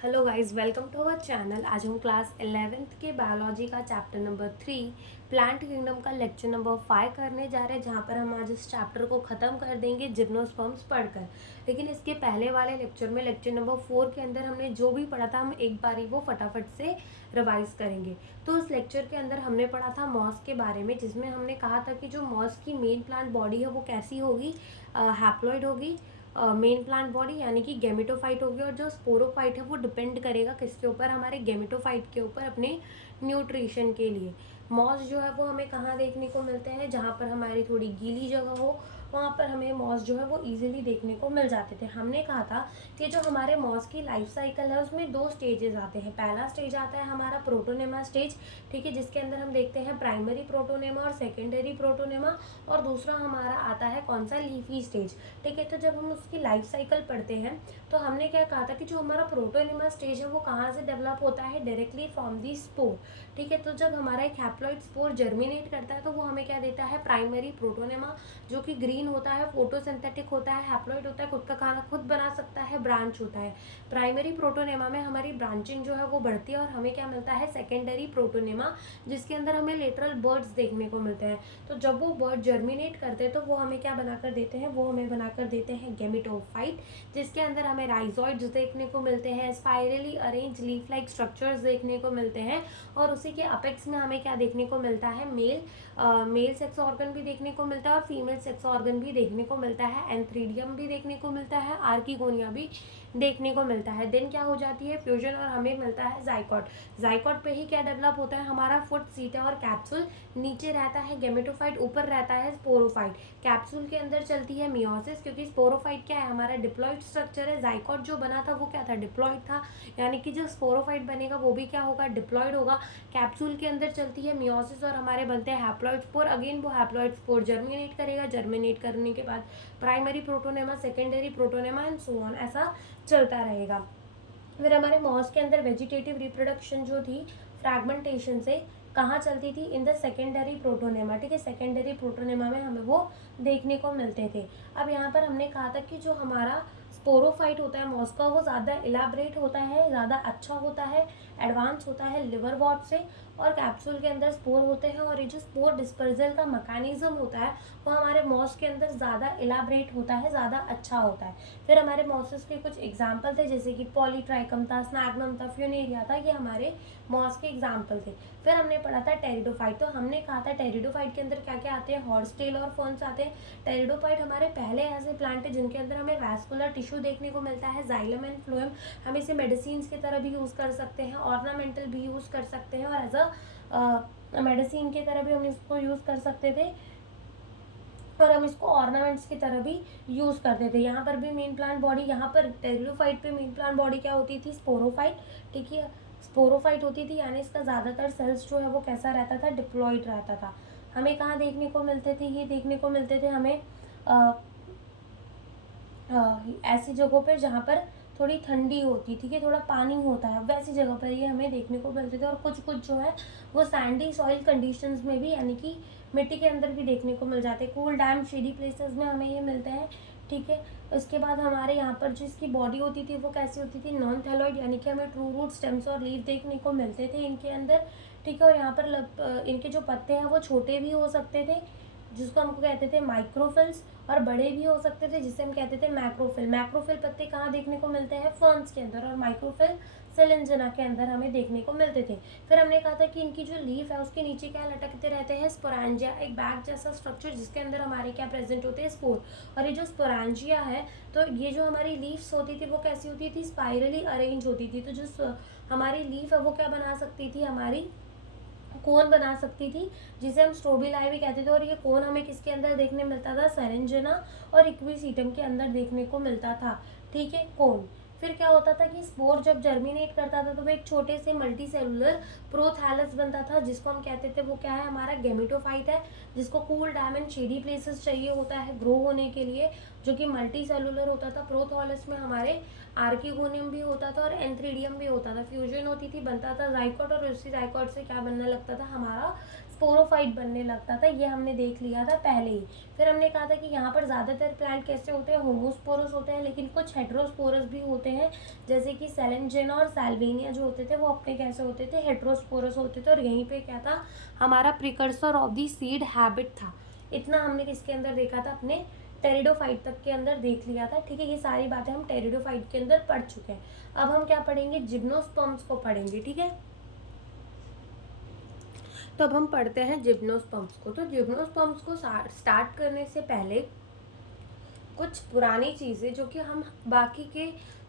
Hello guys, welcome to our channel. आज हम class 11th के बायोलॉजी का चैप्टर नंबर 3 प्लांट किंगडम का लेक्चर नंबर 5 करने जा रहे हैं, जहां पर हम आज इस चैप्टर को ख़त्म कर देंगे जिम्नोस्पर्म्स पढ़कर। लेकिन इसके पहले वाले लेक्चर में लेक्चर नंबर 4 के अंदर हमने जो भी पढ़ा था हम एक बार ही वो फटाफट से रिवाइज करेंगे। तो उस लेक्चर के अंदर हमने पढ़ा था मॉस के बारे में, जिसमें हमने कहा था कि जो मॉस की मेन प्लांट बॉडी है वो कैसी होगी, हैप्लॉइड होगी। मेन प्लांट बॉडी यानी कि गेमेटोफाइट होगी, और जो स्पोरोफाइट है वो डिपेंड करेगा किसके ऊपर, हमारे गेमेटोफाइट के ऊपर, अपने न्यूट्रिशन के लिए। मॉस जो है वो हमें कहाँ देखने को मिलते हैं, जहाँ पर हमारी थोड़ी गीली जगह हो वहाँ पर हमें मॉस जो है वो इजीली देखने को मिल जाते थे। हमने कहा था कि जो हमारे मॉस की लाइफ साइकिल है उसमें दो स्टेजेस आते हैं। पहला स्टेज आता है हमारा प्रोटोनेमा स्टेज, ठीक है, जिसके अंदर हम देखते हैं प्राइमरी प्रोटोनेमा और सेकेंडरी प्रोटोनेमा। और दूसरा हमारा आता है कौन सा, लीफी स्टेज, ठीक है। तो जब हम उसकी लाइफ साइकिल पढ़ते हैं तो हमने क्या कहा था कि जो हमारा प्रोटोनेमा स्टेज है वो कहाँ से डेवलप होता है, डायरेक्टली फ्रॉम दी स्पोर, ठीक है। तो जब हमारा एक हैप्लॉइड स्पोर जर्मिनेट करता है तो वो हमें क्या देता है, प्राइमरी प्रोटोनेमा, जो कि ग्रीन होता है, फोटोसिंथेटिक होता है, हैप्लॉइड होता है, खुद का खाना खुद बना सकता है, ब्रांच होता है। प्राइमरी प्रोटोनेमा में हमारी ब्रांचिंग जो है वो बढ़ती है और हमें क्या मिलता है, सेकेंडरी प्रोटोनेमा, जिसके अंदर हमें लेटरल बर्ड्स देखने को मिलते हैं। तो जब वो बर्ड जर्मिनेट करते हैं तो वो हमें क्या बनाकर देते हैं, वो हमें बनाकर देते हैं गेमेटोफाइट, जिसके अंदर हमें राइजोइड्स देखने को मिलते हैं, spirally arrange leaf like structures देखने को मिलते हैं। और उसी के अपेक्स में हमें क्या देखने को मिलता है, मेल सेक्स ऑर्गन भी देखने को मिलता है और फीमेल सेक्स ऑर्गन भी देखने को मिलता है, एंथ्रीडियम भी देखने को मिलता है, आर्किगोनिया भी देखने को मिलता है। देन क्या हो जाती है, फ्यूजन, और हमें मिलता है जाइकोट। जाइकोट पे ही क्या डेवलप होता है, हमारा फुट, सीटा और कैप्सूल। नीचे रहता है गेमेटोफाइट, ऊपर रहता है स्पोरोफाइट। कैप्सूल के अंदर चलती है मियोसिस, क्योंकि स्पोरोफाइट क्या है, हमारा डिप्लॉइड स्ट्रक्चर है। जाइकोट जो बना था वो क्या था, डिप्लॉइड था, यानी कि जो स्पोरोफाइट बनेगा वो भी क्या होगा, डिप्लॉइड होगा। कैप्सूल के अंदर चलती है मियोसिस और हमारे बनते हैं हैप्लॉइड स्पोर। अगेन वो हैप्लॉइड स्पोर जर्मिनेट करेगा, जर्मिनेट करने के बाद primary protonema, secondary protonema and so on, ऐसा चलता रहेगा। फिर हमारे मॉस के अंदर वेजिटेटिव रिप्रोडक्शन जो थी फ्रैगमेंटेशन से कहाँ चलती थी, इन द सेकेंडरी प्रोटोनेमा, ठीक है। सेकेंडरी प्रोटोनेमा में हमें वो देखने को मिलते थे। अब यहाँ पर हमने कहा था कि जो हमारा स्पोरोफाइट होता है मॉस का, वो ज़्यादा इलाबरेट होता है, ज़्यादा अच्छा होता है, एडवांस होता है लिवर वॉट से। और कैप्सूल के अंदर स्पोर होते हैं, और ये जो स्पोर डिस्पर्जल का मैकेनिज्म होता है वो हमारे मॉस के अंदर ज़्यादा इलाबरेट होता है, ज़्यादा अच्छा होता है। फिर हमारे मॉसेस के कुछ एग्जाम्पल थे, जैसे कि पॉलीट्राइकम था, स्नैग्नम था, फ्यूनेरिया था, ये हमारे मॉस के एग्जाम्पल थे। फिर हमने पढ़ा था टेरिडोफाइट। तो हमने कहा था टेरिडोफाइट के अंदर क्या क्या आते हैं, हॉर्सटेल और फर्न्स आते हैं। टेरिडोफाइट हमारे पहले ऐसे प्लांट है जिनके अंदर हमें वैस्कुलर टिश्यू देखने को मिलता है, जाइलम एंड फ्लोएम। हम इसे मेडिसिन की तरह भी यूज़ कर सकते हैं, ऑर्नामेंटल भी यूज़ कर सकते हैं, और एज अ मेडिसिन की तरह भी हम इसको यूज़ कर सकते थे, और हम इसको ऑर्नामेंट्स की तरह भी यूज़ करते थे। यहाँ पर भी मेन प्लांट बॉडी, यहाँ पर टेरिडोफाइट पे मेन प्लांट बॉडी क्या होती थी, स्पोरोफाइट, ठीक है, स्पोरोफाइट होती थी, यानी इसका ज़्यादातर सेल्स जो है वो कैसा रहता था, डिप्लॉइड रहता था। हमें कहाँ देखने को मिलते थे, ये देखने को मिलते थे हमें ऐसी जगहों पर जहाँ पर थोड़ी ठंडी होती, ठीक है, थोड़ा पानी होता है, वैसी जगह पर ये हमें देखने को मिलते थे। और कुछ कुछ जो है वो सैंडी सॉइल कंडीशंस में भी, यानी कि मिट्टी के अंदर भी देखने को मिल जाते हैं। कूल डैम शेडी प्लेसेस में हमें ये मिलते हैं, ठीक है। उसके बाद हमारे यहाँ पर जो इसकी बॉडी होती थी वो कैसी होती थी, नॉन थैलॉइड, यानी कि हमें ट्रू रूट, स्टेम्स और लीफ देखने को मिलते थे इनके अंदर, ठीक है। और यहाँ पर इनके जो पत्ते हैं वो छोटे भी हो सकते थे, जिसको हमको कहते थे माइक्रोफिल्स, और बड़े भी हो सकते थे जिसे हम कहते थे मैक्रोफिल। मैक्रोफिल पत्ते कहाँ देखने को मिलते हैं, फर्न्स के अंदर, और माइक्रोफिल सेलेंजना के अंदर हमें देखने को मिलते थे। फिर हमने कहा था कि इनकी जो लीफ है उसके नीचे क्या लटकते रहते हैं, स्पोरेंजिया, एक बैग जैसा स्ट्रक्चर जिसके अंदर हमारे क्या प्रेजेंट होते हैं, स्पोर। और ये जो स्पोरेंजिया है, तो ये जो हमारी लीव्स होती थी वो कैसी होती थी, स्पाइरली अरेंज होती थी। तो जो हमारी लीफ है वो क्या बना सकती थी, हमारी कोन बना सकती थी, जिसे हम स्ट्रोबिलाई भी कहते थे। और ये कोन हमें किसके अंदर देखने मिलता था, सेरेंजना और इक्विसीटम के अंदर देखने को मिलता था, ठीक है, कोन। फिर क्या होता था कि स्पोर जब जर्मिनेट करता था तो वो एक छोटे से मल्टी सेलुलर प्रोथैलस बनता था, जिसको हम कहते थे वो क्या है, हमारा गेमेटोफाइट है, जिसको cool dam and shady places चाहिए होता है ग्रो होने के लिए, जो कि मल्टी सेलुलर होता था। प्रोथॉलस में हमारे आर्किगोनियम भी होता था और एंथ्रीडियम भी होता था, फ्यूजन होती थी, बनता था जाइकोट, और उसी जाइकोट से क्या बनने लगता था, हमारा स्पोरोफाइट बनने लगता था। ये हमने देख लिया था पहले ही। फिर हमने कहा था कि यहाँ पर ज़्यादातर प्लांट कैसे होते हैं, होमोस्पोरस होते हैं, लेकिन कुछ हेट्रोस्पोरस भी होते हैं, जैसे कि सेलेंजेना और साल्विनिया जो होते थे वो अपने कैसे होते थे, हेट्रोस्पोरस होते थे। और यहीं पे क्या था, हमारा precursor of the seed habit था। इतना हमने किसके अंदर देखा था, अपने टेरिडोफाइट तक के अंदर देख लिया था। ठीक है, ये सारी बातें हम टेरिडोफाइट के अंदर पढ़ चुके हैं। अब हम क्या पढ़ेंगे, जिम्नोस्पर्म्स को पढ़ेंगे। ठीक है, तो अब हम पढ़ते हैं जिम्नोस्पर्म्स को। तो जिम्नोस्पर्म्स को स्टार्ट करने से पहले कुछ पुरानी चीज़ें जो कि हम बाकी के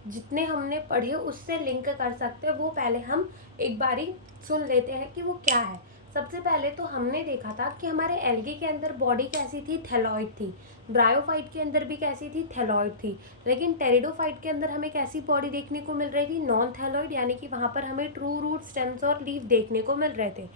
जितने हमने पढ़े उससे लिंक कर सकते हैं, वो पहले हम एक बारी सुन लेते हैं कि वो क्या है। सबसे पहले तो हमने देखा था कि हमारे एल्गी के अंदर बॉडी कैसी थी, थैलॉइड थी। ब्रायोफाइट के अंदर भी कैसी थी, थैलॉइड थी। लेकिन टेरिडोफाइट के अंदर हमें कैसी बॉडी देखने को मिल रही थी, नॉन थैलॉइड, यानी कि वहाँ पर हमें ट्रू रूट, स्टेम्स और लीफ देखने को मिल रहे थे।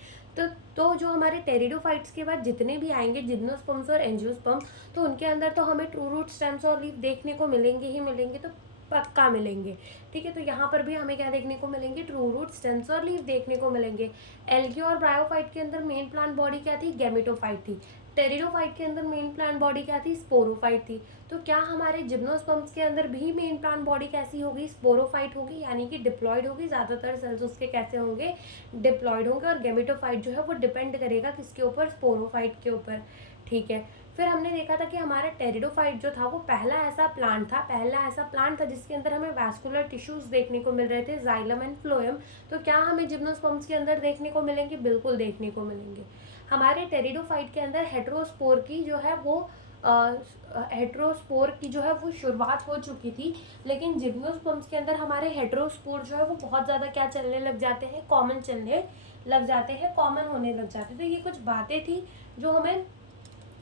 तो जो हमारे टेरिडोफाइट्स के बाद जितने भी आएंगे, जिम्नोस्पर्म्स और एंजियोस्पर्म, तो उनके अंदर तो हमें ट्रू रूट, स्टेम्स और लीफ देखने को मिलेंगे ही मिलेंगे, तो पक्का मिलेंगे। ठीक है, तो यहाँ पर भी हमें क्या देखने को मिलेंगे, ट्रू रूट, स्टेम्स और लीफ देखने को मिलेंगे। एल्गी और ब्रायोफाइट के अंदर मेन प्लांट बॉडी क्या थी, गैमेटोफाइट थी। टेरिडोफाइट के अंदर मेन प्लांट बॉडी क्या थी, स्पोरोफाइट थी। तो क्या हमारे जिम्नोस्पर्म्स के अंदर भी मेन प्लांट बॉडी कैसी होगी, स्पोरोफाइट होगी, यानी कि डिप्लॉयड होगी। ज़्यादातर सेल्स उसके कैसे होंगे, डिप्लॉयड होंगे। और गैमेटोफाइट जो है वो डिपेंड करेगा किसके ऊपर, स्पोरोफाइट के ऊपर। ठीक है, फिर हमने देखा था कि हमारा टेरिडोफाइट जो था वो पहला ऐसा प्लांट था जिसके अंदर हमें वैस्कुलर टिश्यूज देखने को मिल रहे थे, जाइलम एंड फ्लोएम। तो क्या हमें जिम्नोस्पर्म्स के अंदर देखने को मिलेंगे, बिल्कुल देखने को मिलेंगे। हमारे टेरिडोफाइट के अंदर हेट्रोस्पोर की जो है वो हेट्रोस्पोर की जो है वो शुरुआत हो चुकी थी, लेकिन जिम्नोस्पर्म्स के अंदर हमारे हेट्रोस्पोर जो है वो बहुत ज़्यादा क्या चलने लग जाते हैं, कॉमन चलने लग जाते हैं, कॉमन होने लग जाते हैं। तो ये कुछ बातें थी जो हमें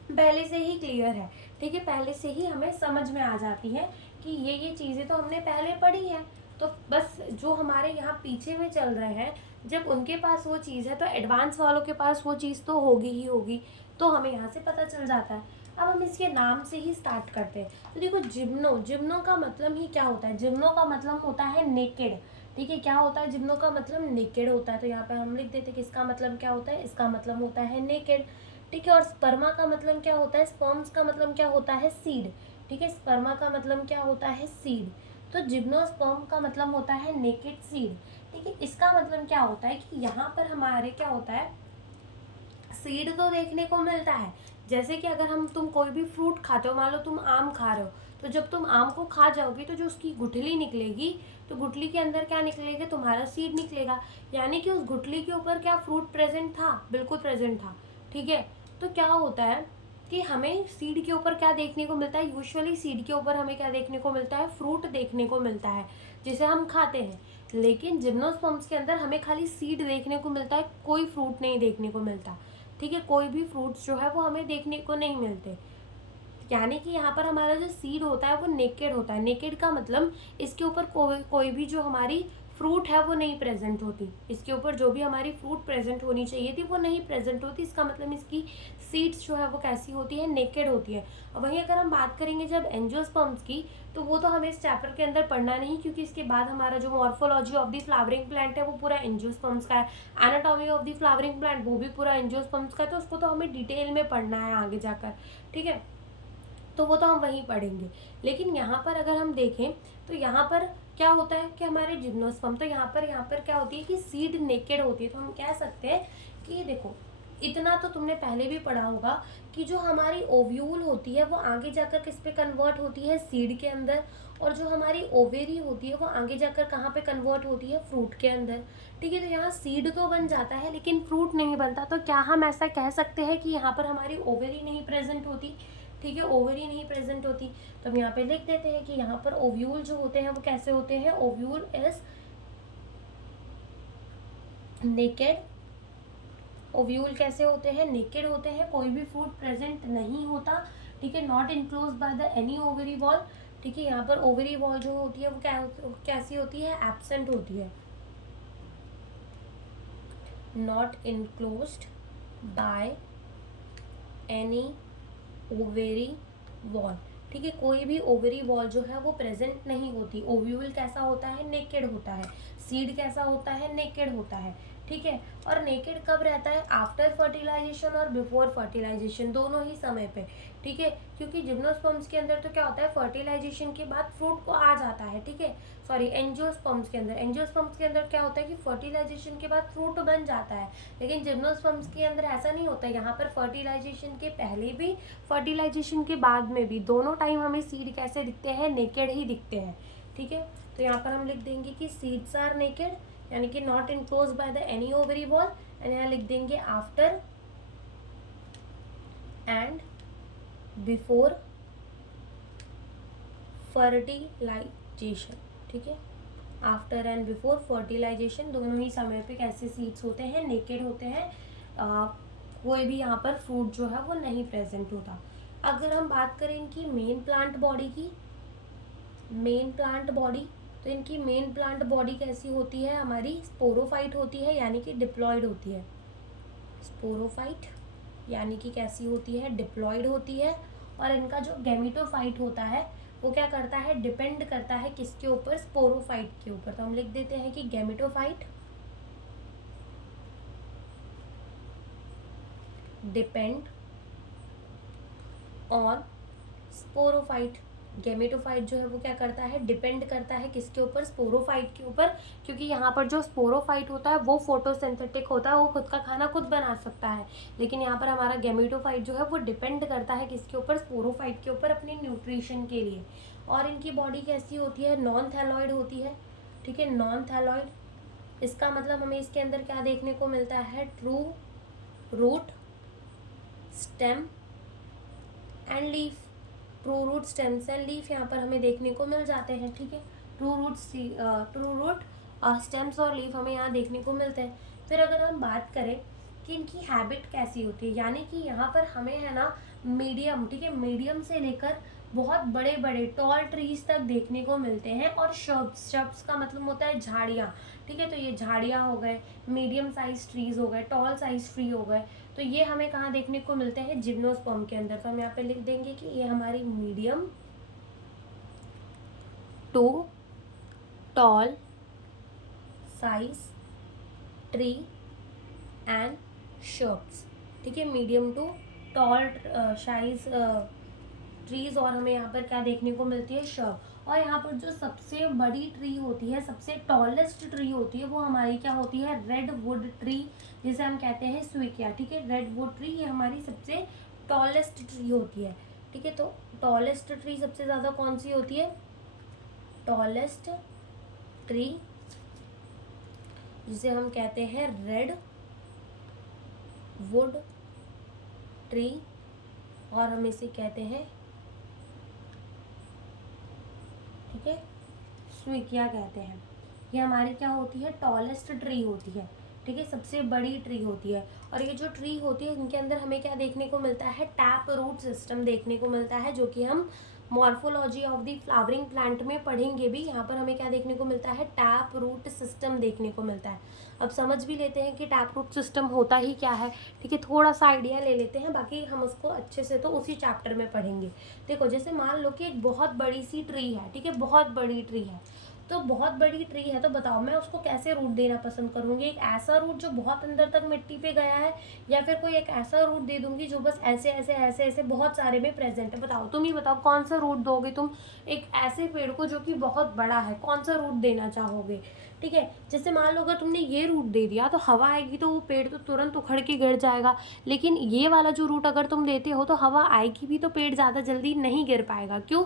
पहले से ही क्लियर है। ठीक है, पहले से ही हमें समझ में आ जाती है कि ये चीज़ें तो हमने पहले पढ़ी है। तो बस जो हमारे यहाँ पीछे में चल रहे हैं, जब उनके पास वो चीज़ है तो एडवांस वालों के पास वो चीज़ तो होगी ही होगी, तो हमें यहाँ से पता चल जाता है। अब हम इसके नाम से ही स्टार्ट करते हैं। तो देखो, जिम्नो का मतलब ही क्या होता है, जिम्नो का मतलब होता है नेकेड। ठीक है, क्या होता है, जिम्नो का मतलब नेकेड होता है। तो यहाँ पर हम लिख देते हैं कि इसका मतलब क्या होता है, इसका मतलब होता है नेकेड। ठीक है, और स्पर्मा का मतलब क्या होता है, स्पर्म्स का मतलब क्या होता है, सीड। ठीक है, स्पर्मा का मतलब क्या होता है, सीड। तो जिम्नोस्पर्म का मतलब होता है नेकेड सीड। ठीक है, इसका मतलब क्या होता है कि यहाँ पर हमारे क्या होता है, सीड तो देखने को मिलता है। जैसे कि अगर तुम कोई भी फ्रूट खाते हो, मान लो तुम आम खा रहे हो, तो जब तुम आम को खा जाओगी तो जो उसकी गुठली निकलेगी, तो गुठली के अंदर क्या निकलेगा, तुम्हारा सीड निकलेगा। यानी कि उस गुठली के ऊपर क्या फ्रूट प्रेजेंट था, बिल्कुल प्रेजेंट था। ठीक है, तो क्या होता है कि हमें सीड के ऊपर क्या देखने को मिलता है, यूजुअली सीड के ऊपर हमें क्या देखने को मिलता है, फ्रूट देखने को मिलता है जिसे हम खाते हैं। लेकिन जिम्नोस्पर्म्स के अंदर हमें खाली सीड देखने को मिलता है, कोई फ्रूट नहीं देखने को मिलता। ठीक है, कोई भी फ्रूट्स जो है वो हमें देखने को नहीं मिलते। यानी कि यहाँ पर हमारा जो सीड होता है वो नेकेड होता है। नेकेड का मतलब इसके ऊपर कोई भी जो हमारी फ्रूट है वो नहीं प्रेजेंट होती, इसके ऊपर जो भी हमारी फ्रूट प्रेजेंट होनी चाहिए थी वो नहीं प्रेजेंट होती। इसका मतलब इसकी सीड्स जो है वो कैसी होती है, नेकेड होती है। और वहीं अगर हम बात करेंगे जब एंजियोस्पर्म्स की, तो वो तो हमें इस चैप्टर के अंदर पढ़ना नहीं, क्योंकि इसके बाद हमारा जो morphology of the flowering plant है वो पूरा एंजियोस्पर्म्स का है। Anatomy of the flowering plant वो भी पूरा एंजियोस्पर्म्स का है, तो उसको तो हमें डिटेल में पढ़ना है आगे जाकर। ठीक है, तो वो तो हम वहीं पढ़ेंगे। लेकिन यहाँ पर अगर हम देखें तो यहाँ पर क्या होता है कि हमारे जिम्नोस्पर्म, तो यहाँ पर क्या होती है कि सीड नेकेड होती है। तो हम कह सकते हैं कि देखो, इतना तो तुमने पहले भी पढ़ा होगा कि जो हमारी ओव्यूल होती है वो आगे जाकर किस पे कन्वर्ट होती है, सीड के अंदर। और जो हमारी ओवेरी होती है वो आगे जाकर कहाँ पे कन्वर्ट होती है, फ्रूट के अंदर। ठीक है, तो यहाँ सीड तो बन जाता है लेकिन फ्रूट नहीं बनता। तो क्या हम ऐसा कह सकते हैं कि यहाँ पर हमारी ओवेरी नहीं प्रेजेंट होती। ठीक है, ओवरी नहीं प्रेजेंट होती। तो हम यहाँ पे लिख देते हैं कि यहाँ पर ओव्यूल जो होते हैं वो कैसे होते हैं, ओव्यूल इज नेकेड। ओव्यूल कैसे होते हैं, नेकेड होते हैं, कोई भी फ्रूट प्रेजेंट नहीं होता। ठीक है, not enclose by the any ovary wall. ठीक है, यहाँ पर ओवरी वॉल जो होती है वो कैसी होती है, एब्सेंट होती है, not enclosed by any ovary wall. ठीक है, कोई भी ओवरी वॉल जो है वो प्रेजेंट नहीं होती। ओव्यूल कैसा होता है, नेकेड होता है। सीड कैसा होता है, नेकेड होता है। ठीक है, और नेकेड कब रहता है, आफ्टर फर्टिलाइजेशन और बिफोर फर्टिलाइजेशन, दोनों ही समय पे। ठीक है, क्योंकि जिम्नोस्पर्म्स के अंदर तो क्या होता है, फर्टिलाइजेशन के बाद फ्रूट को आ जाता है। ठीक है, सॉरी, एंजियोस्पर्म्स के अंदर क्या होता है कि फर्टिलाइजेशन के बाद फ्रूट बन जाता है, लेकिन जिम्नोस्पर्म्स के अंदर ऐसा नहीं होता है। यहाँ पर फर्टिलाइजेशन के पहले भी, फर्टिलाइजेशन के बाद में भी, दोनों टाइम हमें सीड कैसे दिखते हैं, नेकेड ही दिखते हैं। ठीक है, तो यहाँ पर हम लिख देंगे कि सीड्स आर नेकेड, यानी कि not enclose by the any ovary wall, and यहाँ लिख देंगे आफ्टर एंड बिफोर फर्टिलाइजेशन। ठीक है, आफ्टर एंड बिफोर फर्टिलाइजेशन दोनों ही समय पे कैसे सीड्स होते हैं, नेकेड होते हैं। कोई भी यहाँ पर फ्रूट जो है वो नहीं प्रेजेंट होता। अगर हम बात करें इनकी मेन प्लांट बॉडी की, मेन प्लांट बॉडी, तो इनकी मेन प्लांट बॉडी कैसी होती है, हमारी स्पोरोफाइट होती है, यानी कि डिप्लॉयड होती है। स्पोरोफाइट यानी कि कैसी होती है, डिप्लॉयड होती है। और इनका जो गैमेटोफाइट होता है वो क्या करता है, डिपेंड करता है किसके ऊपर, स्पोरोफाइट के ऊपर। तो हम लिख देते हैं कि gametophyte depend on sporophyte. Gametophyte जो है वो क्या करता है, डिपेंड करता है किसके ऊपर, स्पोरोफाइट के ऊपर, क्योंकि यहाँ पर जो स्पोरोफाइट होता है वो फोटोसिंथेटिक होता है, वो खुद का खाना खुद बना सकता है। लेकिन यहाँ पर हमारा गैमेटोफाइट जो है वो डिपेंड करता है किसके ऊपर, स्पोरोफाइट के ऊपर, अपने न्यूट्रिशन के लिए। और इनकी बॉडी कैसी होती है, नॉन थैलॉइड होती है। ठीक है, नॉन थैलॉइड, इसका मतलब हमें इसके अंदर क्या देखने को मिलता है, true root, stem and leaf. True root, stem and leaf यहाँ पर हमें देखने को मिल जाते हैं। ठीक है, ट्रू रूट स्टेम्स और लीफ हमें यहाँ देखने को मिलते हैं। फिर अगर हम बात करें कि इनकी हैबिट कैसी होती है, यानी कि यहाँ पर हमें है ना मीडियम, ठीक है, मीडियम से लेकर बहुत बड़े बड़े टॉल ट्रीज तक देखने को मिलते हैं। और शब्स, शब्स का मतलब होता है झाड़ियाँ। ठीक है, तो ये झाड़ियाँ हो गए, मीडियम साइज ट्रीज हो गए, टॉल साइज ट्री हो गए, तो ये हमें कहाँ देखने को मिलते हैं, जिम्नोस्पर्म के अंदर। तो हम यहाँ पे लिख देंगे कि ये हमारी medium to tall size tree and shrubs. ठीक है, medium to tall size trees, और हमें यहाँ पर क्या देखने को मिलती है, शर्ब। और यहाँ पर जो सबसे बड़ी ट्री होती है, सबसे टॉलेस्ट ट्री होती है, वो हमारी क्या होती है, रेड वुड ट्री, जिसे हम कहते हैं स्विकिया। ठीक है, रेड वुड ट्री ये हमारी सबसे टॉलेस्ट ट्री होती है। ठीक है, तो टॉलेस्ट ट्री सबसे ज़्यादा कौन सी होती है, टॉलेस्ट ट्री जिसे हम कहते हैं रेड वुड ट्री, और हम इसे कहते हैं, ठीक है, स्विकिया कहते हैं। ये हमारी क्या होती है, टॉलेस्ट ट्री होती है। ठीक है, सबसे बड़ी ट्री होती है। और ये जो ट्री होती है इनके अंदर हमें क्या देखने को मिलता है, टैप रूट सिस्टम देखने को मिलता है, जो कि हम morphology of the flowering plant में पढ़ेंगे भी। यहाँ पर हमें क्या देखने को मिलता है, टैप रूट सिस्टम देखने को मिलता है। अब समझ भी लेते हैं कि टैप रूट सिस्टम होता ही क्या है। ठीक है, थोड़ा सा आइडिया ले लेते हैं, बाकी हम उसको अच्छे से तो उसी चैप्टर में पढ़ेंगे। देखो, जैसे मान लो कि एक बहुत बड़ी सी ट्री है, ठीक है, बहुत बड़ी ट्री है, तो बहुत बड़ी ट्री है, तो बताओ मैं उसको कैसे रूट देना पसंद करूँगी, एक ऐसा रूट जो बहुत अंदर तक मिट्टी पे गया है, या फिर कोई एक ऐसा रूट दे दूंगी जो बस ऐसे ऐसे ऐसे ऐसे बहुत सारे में प्रेजेंट है। बताओ, तुम ही बताओ कौन सा रूट दोगे तुम एक ऐसे पेड़ को जो कि बहुत बड़ा है, कौन सा रूट देना चाहोगे। ठीक है, जैसे मान लो अगर तुमने ये रूट दे दिया तो हवा आएगी तो वो पेड़ तो तुरंत उखड़ के गिर जाएगा, लेकिन ये वाला जो रूट अगर तुम देते हो तो हवा आएगी भी तो पेड़ ज़्यादा जल्दी नहीं गिर पाएगा। क्यों,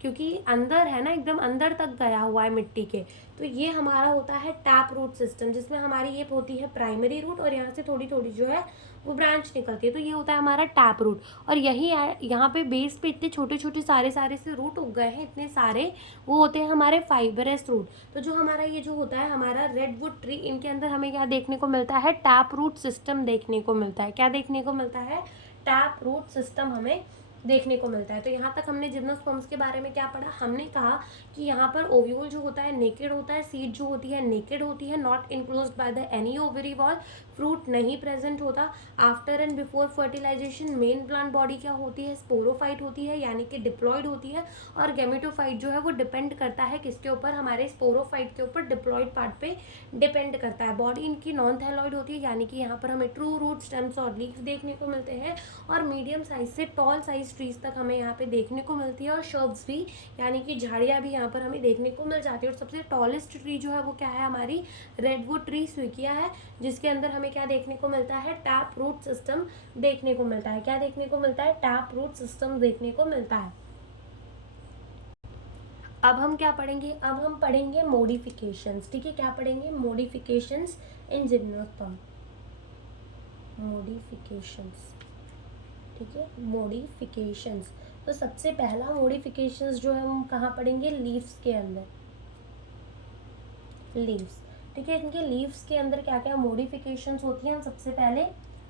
क्योंकि अंदर है ना, एकदम अंदर तक गया हुआ है मिट्टी के। तो ये हमारा होता है टैप रूट सिस्टम, जिसमें हमारी ये होती है प्राइमरी रूट, और यहाँ से थोड़ी थोड़ी जो है वो ब्रांच निकलती है, तो ये होता है हमारा टैप रूट। और यही यहाँ पे बेस पे इतने छोटे छोटे सारे सारे से रूट उग गए हैं, इतने सारे, वो होते हैं हमारे फाइबरस रूट। तो जो हमारा ये जो होता है हमारा रेडवुड ट्री, इनके अंदर हमें क्या देखने को मिलता है, टैप रूट सिस्टम देखने को मिलता है। क्या देखने को मिलता है, टैप रूट सिस्टम हमें देखने को मिलता है। तो यहाँ तक हमने जिम्नोस्पर्म्स के बारे में क्या पढ़ा, हमने कहा कि यहाँ पर ओव्यूल जो होता है नेकेड होता है, सीड जो होती है नेकेड होती है, not enclosed by the any ovary wall, fruit नहीं प्रेजेंट होता। After and before fertilisation main plant body क्या होती है, स्पोरोफाइट होती है, यानी कि डिप्लॉयड होती है। और गेमेटोफाइट जो है वो डिपेंड करता है किसके ऊपर, हमारे स्पोरोफाइट के ऊपर, डिप्लॉयड पार्ट पे डिपेंड करता है। बॉडी इनकी नॉन थैलॉइड होती है, यानी कि यहाँ पर हमें ट्रू रूट, स्टेम्स और लीव्स देखने को मिलते हैं। और मीडियम साइज से टॉल साइज ट्रीज तक हमें यहाँ पे देखने को मिलती है, और शर्ब्स भी यानी कि झाड़ियाँ भी यहाँ पर हमें देखने को मिल जाती है। और सबसे टॉलेस्ट ट्री जो है वो क्या है, हमारी रेडवुड ट्री स्विकिया है, जिसके अंदर हमें क्या देखने को मिलता है, टैप रूट सिस्टम देखने को मिलता है। क्या देखने को मिलता है, टैप रूट सिस्टम देखने को मिलता है। अब हम क्या पढ़ेंगे, अब हम पढ़ेंगे मॉडिफिकेशंस। ठीक है, क्या पढ़ेंगे, मॉडिफिकेशंस इन जिम्नोस्पर्म, मॉडिफिकेशंस। ठीक है, मॉडिफिकेशंस। तो सबसे पहला मॉडिफिकेशंस जो है हम कहाँ पढ़ेंगे, लीव्स के अंदर, लीव्स। ठीक है, इनके लीव्स के अंदर क्या क्या मॉडिफिकेशंस होती हैं, हम सबसे पहले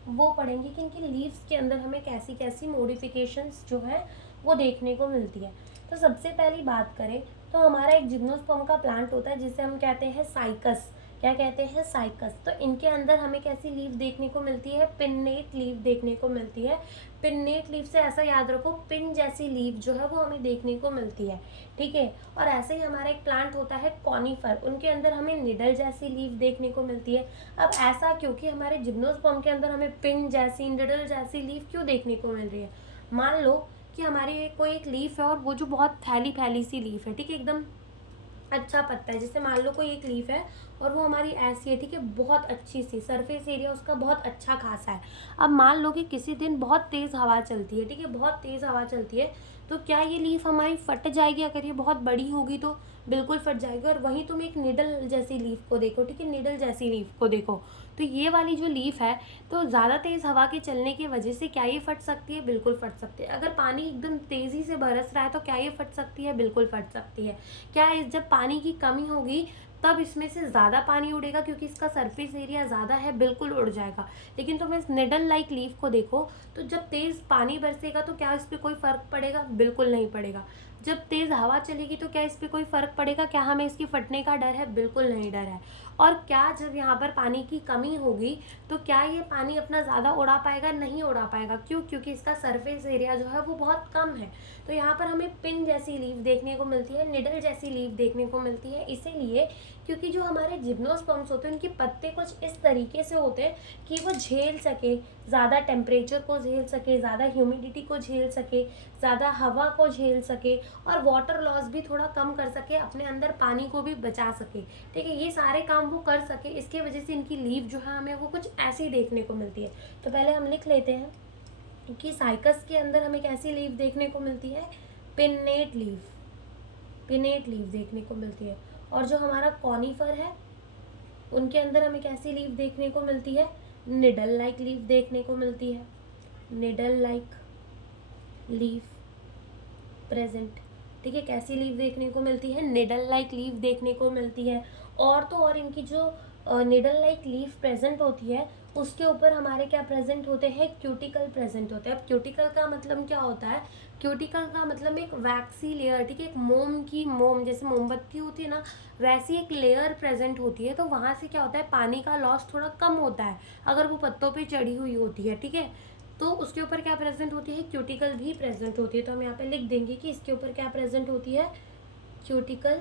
वो पढ़ेंगे कि इनके लीव्स के अंदर हमें कैसी कैसी मॉडिफिकेशंस जो है वो देखने को मिलती है। तो सबसे पहली बात करें तो हमारा एक जिम्नोस्पर्म का प्लांट होता है जिसे हम कहते हैं साइकस। क्या कहते हैं, साइकस। तो इनके अंदर हमें कैसी लीव देखने को मिलती है, पिन्नेट लीव देखने को मिलती है। पिन्नेट लीव से ऐसा याद रखो, पिन जैसी लीव जो है वो हमें देखने को मिलती है। ठीक है, और ऐसे ही हमारा एक प्लांट होता है कॉनिफर, उनके अंदर हमें निडल जैसी लीव देखने को मिलती है। अब ऐसा क्योंकि हमारे जिम्नोस्पर्म के अंदर हमें पिन जैसी, निडल जैसी लीव क्यों देखने को मिल रही है, मान लो कि हमारी कोई एक लीफ है और वो जो बहुत फैली फैली सी लीफ है, ठीक है, एकदम अच्छा पत्ता है। जैसे मान लो कोई एक लीफ है और वो हमारी ऐसी है, ठीक है, बहुत अच्छी सी सरफेस एरिया उसका बहुत अच्छा खासा है। अब मान लो कि किसी दिन बहुत तेज़ हवा चलती है, ठीक है, बहुत तेज़ हवा चलती है, तो क्या ये लीफ हमारी फट जाएगी, अगर ये बहुत बड़ी होगी तो बिल्कुल फट जाएगी। और वहीं तुम एक निडल जैसी लीफ को देखो, ठीक है, निडल जैसी लीफ को देखो, तो ये वाली जो लीफ है तो ज़्यादा तेज़ हवा के चलने की वजह से क्या ये फट सकती है, बिल्कुल फट सकती है। अगर पानी एकदम तेज़ी से बरस रहा है तो क्या ये फट सकती है, बिल्कुल फट सकती है। क्या है, जब पानी की कमी होगी तब इसमें से ज़्यादा पानी उड़ेगा क्योंकि इसका सरफेस एरिया ज़्यादा है, बिल्कुल उड़ जाएगा। लेकिन तुम इस निडल लाइक लीफ को देखो तो जब तेज़ पानी बरसेगा तो क्या इस पर कोई फ़र्क पड़ेगा, बिल्कुल नहीं पड़ेगा। जब तेज़ हवा चलेगी तो क्या इस पर कोई फ़र्क पड़ेगा, क्या हमें इसकी फटने का डर है, बिल्कुल नहीं डर है। और क्या जब यहाँ पर पानी की कमी होगी तो क्या ये पानी अपना ज़्यादा उड़ा पाएगा, नहीं उड़ा पाएगा। क्यों, क्योंकि इसका सरफेस एरिया जो है वो बहुत कम है। तो यहाँ पर हमें पिन जैसी लीफ देखने को मिलती है, निडल जैसी लीफ देखने को मिलती है, इसीलिए क्योंकि जो हमारे जिम्नोस्पर्म्स होते हैं उनके पत्ते कुछ इस तरीके से होते हैं कि वो झेल सके, ज़्यादा टेम्परेचर को झेल सके, ज़्यादा ह्यूमिडिटी को झेल सके, ज़्यादा हवा को झेल सके, और वाटर लॉस भी थोड़ा कम कर सके, अपने अंदर पानी को भी बचा सके। ठीक है, ये सारे काम वो कर सके, इसके वजह से इनकी लीफ जो है हमें वो कुछ ऐसी देखने को मिलती है। तो पहले हम लिख लेते हैं कि साइकस के अंदर हमें कैसी लीफ देखने को मिलती है, पिन्नेट लीफ, पिनेट लीफ देखने को मिलती है। और जो हमारा कॉनिफर है उनके अंदर हमें कैसी लीफ देखने को मिलती है, निडल लाइक लीफ देखने को मिलती है, निडल लाइक लीफ प्रेजेंट। ठीक है, कैसी लीफ देखने को मिलती है, निडल लाइक लीफ देखने को मिलती है। और तो और इनकी जो निडल लाइक लीफ प्रेजेंट होती है उसके ऊपर हमारे क्या प्रेजेंट होते हैं, क्यूटिकल प्रेजेंट होते हैं। अब क्यूटिकल का मतलब क्या होता है, क्यूटिकल का मतलब एक वैक्सी लेयर, ठीक है, एक मोम की, मोम जैसे मोमबत्ती होती है ना, वैसी एक लेयर प्रेजेंट होती है। तो वहाँ से क्या होता है, पानी का लॉस थोड़ा कम होता है अगर वो पत्तों पे चढ़ी हुई होती है। ठीक है, तो उसके ऊपर क्या प्रेजेंट होती है, क्यूटिकल भी प्रेजेंट होती है। तो हम यहाँ पे लिख देंगे कि इसके ऊपर क्या प्रेजेंट होती है, क्यूटिकल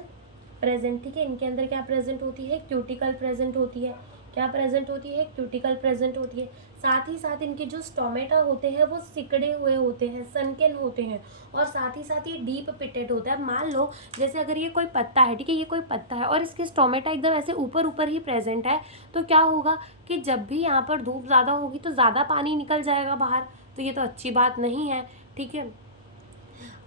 प्रेजेंट। ठीक है, इनके अंदर क्या प्रेजेंट होती है, क्यूटिकल प्रेजेंट होती है। क्या प्रेजेंट होती है, क्यूटिकल प्रेजेंट होती है। साथ ही साथ इनके जो स्टोमेटा होते हैं वो सिकड़े हुए होते हैं, सनकेन होते हैं, और साथ ही साथ ये डीप पिटेड होता है। मान लो जैसे अगर ये कोई पत्ता है, ठीक है, ये कोई पत्ता है और इसके स्टोमेटा एकदम ऐसे ऊपर ऊपर ही प्रेजेंट है, तो क्या होगा कि जब भी यहाँ पर धूप ज़्यादा होगी तो ज़्यादा पानी निकल जाएगा बाहर, तो ये तो अच्छी बात नहीं है। ठीक है,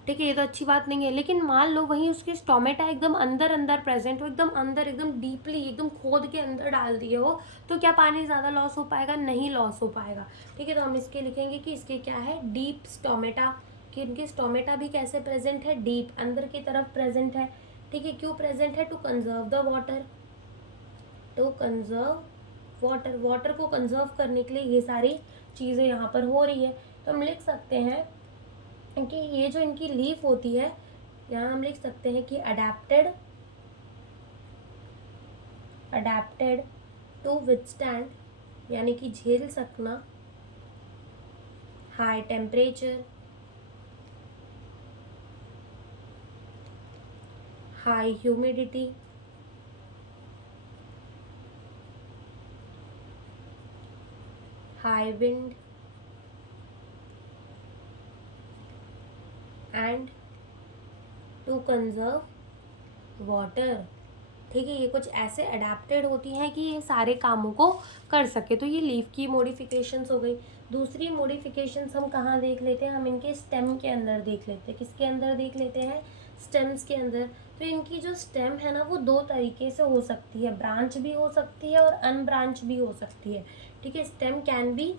ठीक है, ये तो अच्छी बात नहीं है। लेकिन मान लो वहीं उसके स्टोमेटा एकदम अंदर अंदर प्रेजेंट हो, एकदम अंदर, एकदम डीपली, एकदम खोद के अंदर डाल दिए हो, तो क्या पानी ज़्यादा लॉस हो पाएगा, नहीं लॉस हो पाएगा। ठीक है, तो हम इसके लिखेंगे कि इसके क्या है, डीप स्टोमेटा, कि इनके स्टोमेटा भी कैसे प्रेजेंट है, डीप, अंदर की तरफ प्रेजेंट है। ठीक है, क्यों प्रेजेंट है, to conserve the water, to conserve water, water को कंजर्व करने के लिए ये सारी चीज़ें यहाँ पर हो रही है। तो हम लिख सकते हैं क्योंकि ये जो इनकी लीफ होती है, यहाँ हम लिख सकते हैं कि अडेप्टेड टू विथस्टैंड, यानी कि झेल सकना high temperature, high humidity, high wind and to conserve water. ठीक है, ये कुछ ऐसे अडेप्टेड होती हैं कि ये सारे कामों को कर सके। तो ये लीफ की मॉडिफिकेशंस हो गई। दूसरी मॉडिफिकेशंस हम कहाँ देख लेते हैं, हम इनके स्टेम के अंदर देख लेते हैं। किसके अंदर देख लेते हैं, स्टेम्स के अंदर। तो इनकी जो स्टेम है ना, वो दो तरीके से हो सकती है, ब्रांच भी हो सकती है और अनब्रांच भी हो सकती है। ठीक है, stem can be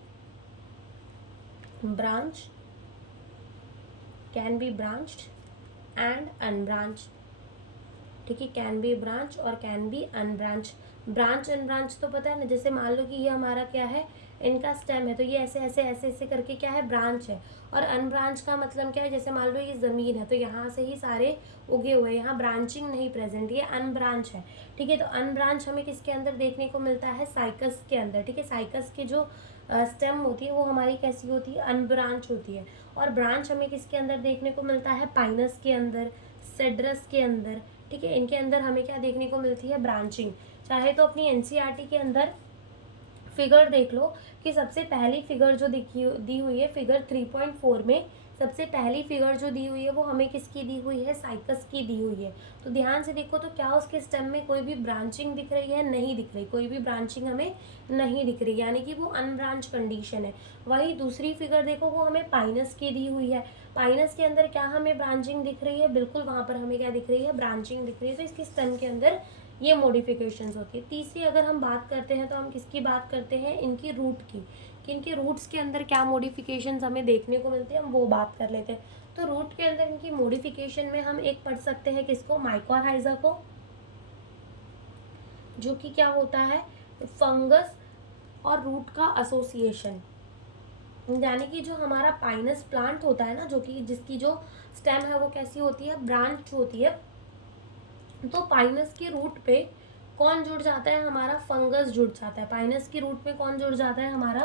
branch, can be branched and unbranch. ठीक है, कैन बी ब्रांच और can be unbranch. Branch unbranch तो पता है ना, जैसे मान लो कि ये हमारा क्या है, इनका स्टेम है, तो ये ऐसे ऐसे ऐसे ऐसे करके क्या है, ब्रांच है। और अनब्रांच का मतलब क्या है, जैसे मान लो ये ज़मीन है, तो यहाँ से ही सारे उगे हुए, यहाँ ब्रांचिंग नहीं प्रेजेंट, ये अनब्रांच है। ठीक है, तो अनब्रांच हमें किसके अंदर देखने को मिलता है, साइकस के अंदर। ठीक है, साइकस की जो स्टेम होती है वो हमारी कैसी होती है, अनब्रांच होती है। और ब्रांच हमें किसके अंदर देखने को मिलता है, पाइनस के अंदर, सेड्रस के अंदर। ठीक है, इनके अंदर हमें क्या देखने को मिलती है, ब्रांचिंग। चाहे तो अपनी एनसीईआरटी के अंदर फिगर देख लो कि सबसे पहली फिगर जो दी हुई है, फिगर 3.4 में सबसे पहली फिगर जो दी हुई है वो हमें किसकी दी हुई है, साइकस की दी हुई है। तो ध्यान से देखो, तो क्या उसके स्टेम में कोई भी ब्रांचिंग दिख रही है, नहीं दिख रही, कोई भी ब्रांचिंग हमें नहीं दिख रही, यानी कि वो अनब्रांच कंडीशन है। वही दूसरी फिगर देखो, वो हमें पाइनस की दी हुई है। पाइनस के अंदर क्या हमें ब्रांचिंग दिख रही है, बिल्कुल वहाँ पर हमें क्या दिख रही है, ब्रांचिंग दिख रही है। तो इसकी स्टेम के अंदर ये मॉडिफिकेशंस होती है। तीसरी अगर हम बात करते हैं तो हम किसकी बात करते हैं, इनकी रूट की, कि इनके रूट्स के अंदर क्या मॉडिफिकेशंस हमें देखने को मिलते हैं, हम वो बात कर लेते हैं। तो रूट के अंदर इनकी मॉडिफिकेशन में हम एक पढ़ सकते हैं किसको, माइकोरहाइजा को, जो कि क्या होता है, फंगस और रूट का एसोसिएशन। यानी कि जो हमारा पाइनस प्लांट होता है ना, जो कि जिसकी जो स्टेम है वो कैसी होती है, ब्रांच होती है। तो पाइनस के रूट पे कौन जुड़ जाता है, हमारा फंगस जुड़ जाता है। पाइनस की रूट में कौन जुड़ जाता है, हमारा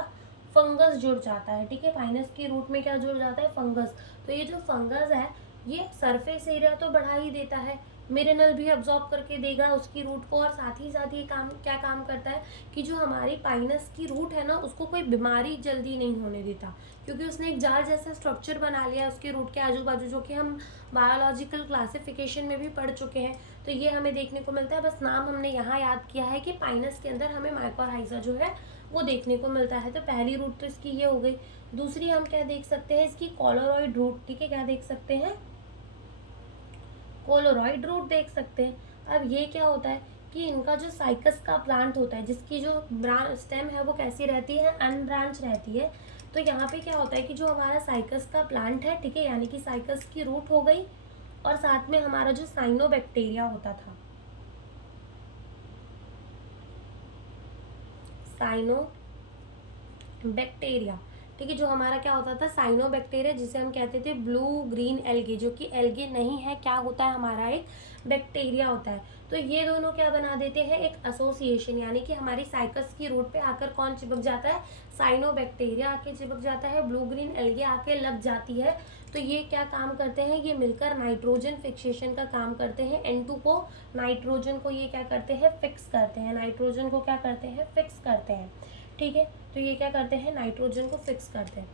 फंगस जुड़ जाता है। ठीक है, पाइनस की रूट में क्या जुड़ जाता है, फंगस। तो ये जो फंगस है, ये सरफेस एरिया तो बढ़ा ही देता है, मिनरल भी अब्जॉर्ब करके देगा उसकी रूट को, और साथ ही काम क्या काम करता है कि जो हमारी पाइनस की रूट है ना, उसको कोई बीमारी जल्दी नहीं होने देता, क्योंकि उसने एक जाल जैसा स्ट्रक्चर बना लिया उसके रूट के आजू बाजू, जो कि हम बायोलॉजिकल क्लासिफिकेशन में भी पढ़ चुके हैं। तो ये हमें देखने को मिलता है, बस नाम हमने यहाँ याद किया है कि पाइनस के अंदर हमें माइकोरहाइजा जो है वो देखने को मिलता है। तो पहली रूट तो इसकी ये हो गई। दूसरी हम क्या देख सकते हैं, इसकी कोलोरॉइड रूट। ठीक है, क्या देख सकते हैं, कोलोरॉइड रूट देख सकते हैं। अब ये क्या होता है कि इनका जो साइकस का प्लांट होता है, जिसकी जो स्टेम है वो कैसी रहती है, अनब्रांच रहती है। तो यहाँ पे क्या होता है कि जो हमारा साइकस का प्लांट है, ठीक है, यानी कि साइकस की रूट हो गई, और साथ में हमारा जो साइनोबैक्टीरिया होता था, साइनोबैक्टीरिया, ठीक है, जो हमारा क्या होता था, साइनोबैक्टीरिया, जिसे हम कहते थे ब्लू ग्रीन एल्गी, जो कि एल्गी नहीं है, क्या होता है, हमारा एक बैक्टीरिया होता है। तो ये दोनों क्या बना देते हैं, एक एसोसिएशन, यानी कि हमारी साइकस की रूट पे आकर कौन चिपक जाता है, साइनोबैक्टीरिया आके चिपक जाता है, ब्लू ग्रीन एल्गी आके लग जाती है। तो ये क्या काम करते हैं, ये मिलकर नाइट्रोजन फिक्सेशन का काम करते हैं। N2 को, नाइट्रोजन को ये क्या करते हैं, फिक्स करते हैं, नाइट्रोजन को क्या करते हैं, फिक्स करते हैं। ठीक है, तो ये क्या करते हैं, नाइट्रोजन को फिक्स करते हैं।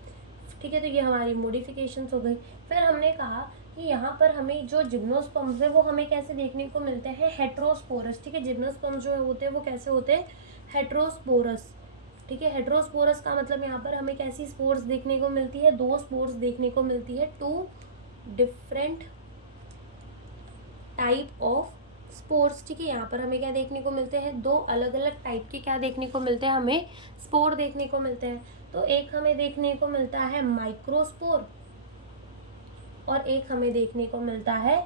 ठीक है, तो ये हमारी मॉडिफिकेशंस हो गई। फिर हमने कहा कि यहाँ पर हमें जो जिम्नोस्पर्म्स है वो हमें कैसे देखने को मिलते हैं, हेट्रोस्पोरस। ठीक है, जिम्नोस्पर्म्स जो होते हैं वो कैसे होते हैं, हेट्रोस्पोरस। ठीक है, हेट्रोस्पोरस का मतलब यहाँ पर हमें कैसी स्पोर्स देखने को मिलती है, दो स्पोर्स देखने को मिलती है, two different type of spores. ठीक है, यहाँ पर हमें क्या देखने को मिलते हैं, दो अलग अलग टाइप के क्या देखने को मिलते हैं, हमें स्पोर देखने को मिलते हैं। तो एक हमें देखने को मिलता है माइक्रोस्पोर, और एक हमें देखने को मिलता है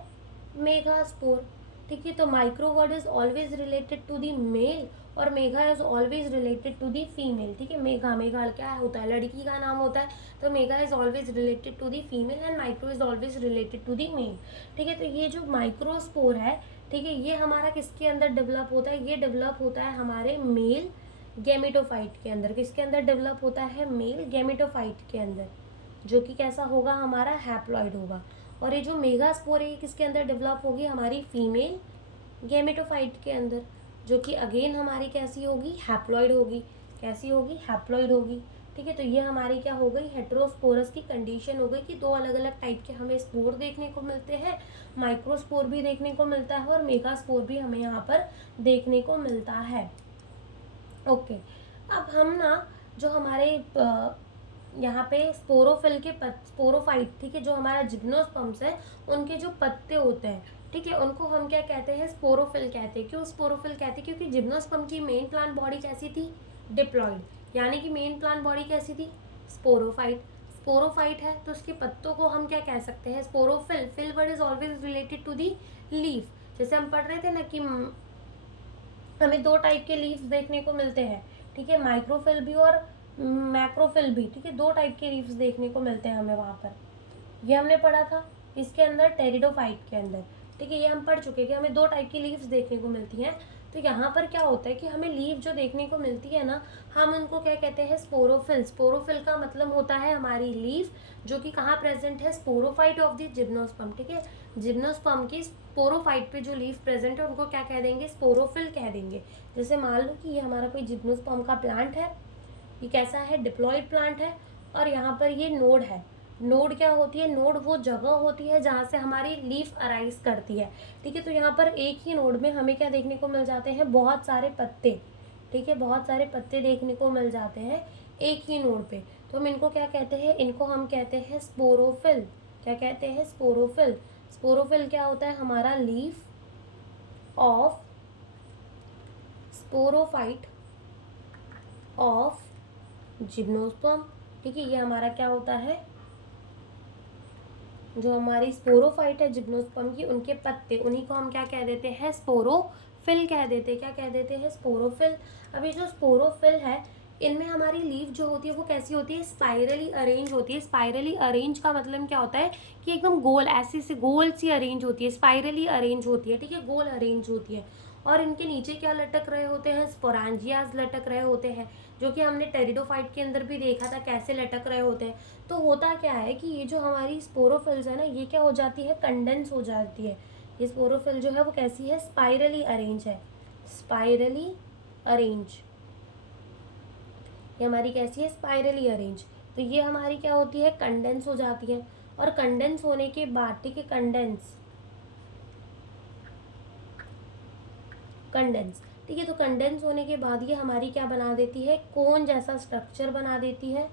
मेगास्पोर। ठीक है। तो microspore is always related to the male और mega is always related to the female. ठीक है, मेघा, मेघा क्या होता है, लड़की का नाम होता है, तो mega is always related to the female and micro is always related to the male. ठीक है, तो ये जो माइक्रोस्पोर है, ठीक है, ये हमारा किसके अंदर डेवलप होता है, ये डेवलप होता है हमारे मेल गैमेटोफाइट के अंदर। किसके अंदर डेवलप होता है, मेल गैमेटोफाइट के अंदर, जो कि कैसा होगा, हमारा हैप्लॉइड होगा। और ये जो मेगास्पोर है, किसके अंदर डेवलप होगी, हमारी फीमेल गैमेटोफाइट के अंदर, जो कि अगेन हमारी कैसी होगी, हैप्लॉइड होगी। कैसी होगी, हैप्लॉइड होगी। ठीक है, तो ये हमारी क्या हो गई, हेटेरोस्पोरस की कंडीशन हो गई कि दो अलग अलग टाइप के हमें स्पोर देखने को मिलते हैं, माइक्रोस्पोर भी देखने को मिलता है और मेगास्पोर भी हमें यहाँ पर देखने को मिलता है। ओके, अब हम ना जो हमारे यहाँ पे स्पोरोफिल के स्पोरोफाइट, ठीक है, जो हमारा जिम्नोस्पर्म्स है, उनके जो पत्ते होते हैं, ठीक है, उनको हम क्या कहते हैं, स्पोरोफिल कहते हैं। क्यों स्पोरोफिल कहते हैं, क्योंकि जिम्नोस्पर्म की मेन प्लांट बॉडी कैसी थी, डिप्लॉइड, यानी कि मेन प्लांट बॉडी कैसी थी, स्पोरोफाइट। स्पोरोफाइट है तो उसके पत्तों को हम क्या कह सकते हैं, sporophyll. Phyll word is always related to the leaf. जैसे हम पढ़ रहे थे ना कि हमें दो टाइप के लीव्स देखने को मिलते हैं, ठीक है, माइक्रोफिल भी और मैक्रोफिल भी। ठीक है, दो टाइप के लीव्स देखने को मिलते हैं हमें वहाँ पर, ये हमने पढ़ा था इसके अंदर, टेरिडोफाइट के अंदर। ठीक है, ये हम पढ़ चुके हैं कि हमें दो टाइप की लीव्स देखने को मिलती हैं। तो यहाँ पर क्या होता है कि हमें लीव जो देखने को मिलती है ना, हम उनको क्या कहते हैं, स्पोरोफिल। स्पोरोफिल का मतलब होता है हमारी लीव, जो कि कहाँ प्रेजेंट है, स्पोरोफाइट ऑफ द जिम्नोस्पर्म। ठीक है, जिम्नोस्पर्म की स्पोरोफाइट पे जो लीफ प्रेजेंट है उनको क्या कह देंगे, स्पोरोफिल कह देंगे। जैसे मान लो कि ये हमारा कोई जिम्नोस्पर्म का प्लांट है, ये कैसा है, डिप्लॉइड प्लांट है, और यहाँ पर ये नोड है। नोड क्या होती है, नोड वो जगह होती है जहाँ से हमारी लीफ अराइज करती है। ठीक है, तो यहाँ पर एक ही नोड में हमें क्या देखने को मिल जाते हैं, बहुत सारे पत्ते। ठीक है, बहुत सारे पत्ते देखने को मिल जाते हैं एक ही नोड पे। तो हम इनको क्या कहते हैं, इनको हम कहते हैं स्पोरोफिल। क्या कहते हैं, स्पोरोफिल। स्पोरोफिल क्या होता है, हमारा leaf of sporophyte of gymnosperm. ठीक है, ये हमारा क्या होता है, जो हमारी स्पोरोफाइट है जिम्नोस्पर्म की, उनके पत्ते, उन्हीं को हम क्या कह देते हैं, स्पोरोफिल कह देते हैं। क्या कह देते हैं, स्पोरोफिल। अब ये जो स्पोरोफिल है, इनमें हमारी लीफ जो होती है वो कैसी होती है, स्पाइरली अरेंज होती है। स्पाइरली अरेंज का मतलब क्या होता है कि एकदम गोल, ऐसी से गोल सी अरेंज होती है, स्पाइरली अरेंज होती है। ठीक है, गोल अरेंज होती है। और इनके नीचे क्या लटक रहे होते हैं, स्पोरांजियाज लटक रहे होते हैं, जो कि हमने टेरिडोफाइट के अंदर भी देखा था कैसे लटक रहे होते हैं। तो होता क्या है कि ये जो हमारी स्पोरोफिल्स है ना, ये क्या हो जाती है, कंडेंस हो जाती है। ये स्पोरोफिल जो है वो कैसी है, स्पाइरली अरेंज है, स्पाइरली अरेंज। ये हमारी कैसी है, स्पाइरली अरेंज। तो ये हमारी क्या होती है, कंडेंस हो जाती है। और कंडेंस होने के बाद, ठीक है, कंडेंस, कंडेंस, ठीक है, तो कंडेंस होने के बाद ये हमारी क्या बना देती है, कोन जैसा स्ट्रक्चर बना देती है।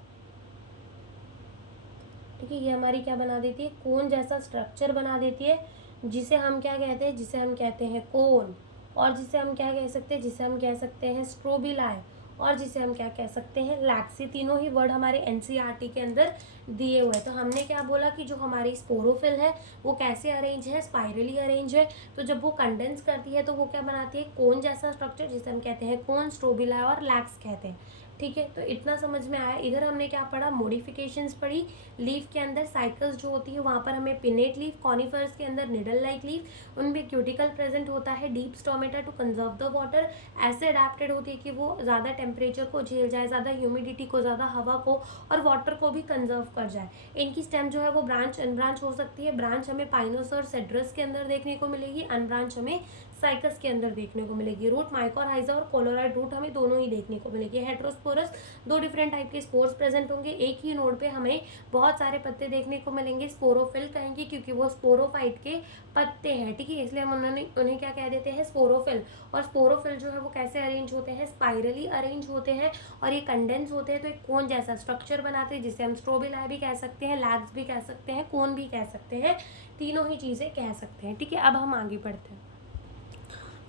ठीक है, ये हमारी क्या बना देती है, कोन जैसा स्ट्रक्चर बना देती है, जिसे हम क्या कहते हैं, जिसे हम कहते हैं कोन। और जिसे हम क्या कह सकते हैं, जिसे हम कह सकते हैं स्ट्रोबिलाई, और जिसे हम क्या कह सकते हैं, लैक्स। ये तीनों ही वर्ड हमारे एनसीईआरटी के अंदर दिए हुए हैं। तो हमने क्या बोला कि जो हमारी स्पोरोफिल है वो कैसे अरेंज है, स्पाइरली अरेंज है। तो जब वो कंडेंस करती है तो वो क्या बनाती है, कोन जैसा स्ट्रक्चर, जिसे हम कहते हैं कोन, स्ट्रोबिलाई और लैक्स कहते हैं। ठीक है, तो इतना समझ में आया। इधर हमने क्या पढ़ा, मॉडिफिकेशंस पढ़ी। लीफ के अंदर साइकिल्स जो होती है वहाँ पर हमें पिनेट लीफ, कॉनिफर्स के अंदर निडल लाइक लीफ, उनमें क्यूटिकल प्रेजेंट होता है, deep stomata to conserve the water, ऐसे अडेप्टेड होती है कि वो ज़्यादा टेम्परेचर को झेल जाए, ज़्यादा ह्यूमिडिटी को, ज़्यादा हवा को और वाटर को भी कंजर्व कर जाए। इनकी स्टेम जो है वो ब्रांच अनब्रांच हो सकती है। ब्रांच हमें पाइनोस और सेड्रस के अंदर देखने को मिलेगी, अनब्रांच हमें साइकस के अंदर देखने को मिलेगी। रूट माइकोरहाइजा और कोलोराइड रूट हमें दोनों ही देखने को मिलेगी। हेटेरोस्पोरस, दो डिफरेंट टाइप के स्पोर्स प्रेजेंट होंगे। एक ही नोड पे हमें बहुत सारे पत्ते देखने को मिलेंगे। स्पोरोफिल कहेंगे क्योंकि वो स्पोरोफाइट के पत्ते हैं। ठीक है, इसलिए हम उन्हें क्या कह देते हैं, स्पोरोफिल। और स्पोरोफिल जो है वो कैसे अरेंज होते हैं, स्पाइरली अरेंज होते हैं। और ये कंडेंस होते हैं तो एक कोन जैसा स्ट्रक्चर बनाते हैं, जिसे हम स्ट्रोबिलाई भी कह सकते हैं, लैग्स भी कह सकते हैं, कोन भी कह सकते हैं, तीनों ही चीज़ें कह सकते हैं। ठीक है, अब हम आगे बढ़ते हैं।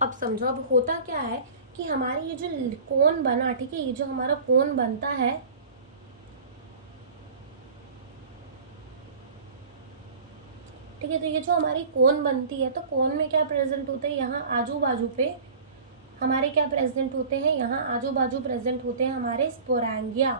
अब समझो, अब होता क्या है कि हमारे ये जो कोन बना, ठीक है, ये जो हमारा कोन बनता है, ठीक है। तो ये जो हमारी कोन बनती है, तो कोन में क्या प्रेजेंट होते हैं, यहाँ आजू बाजू पे हमारे क्या प्रेजेंट होते हैं, यहाँ आजू बाजू प्रेजेंट होते हैं हमारे स्पोरैंगिया।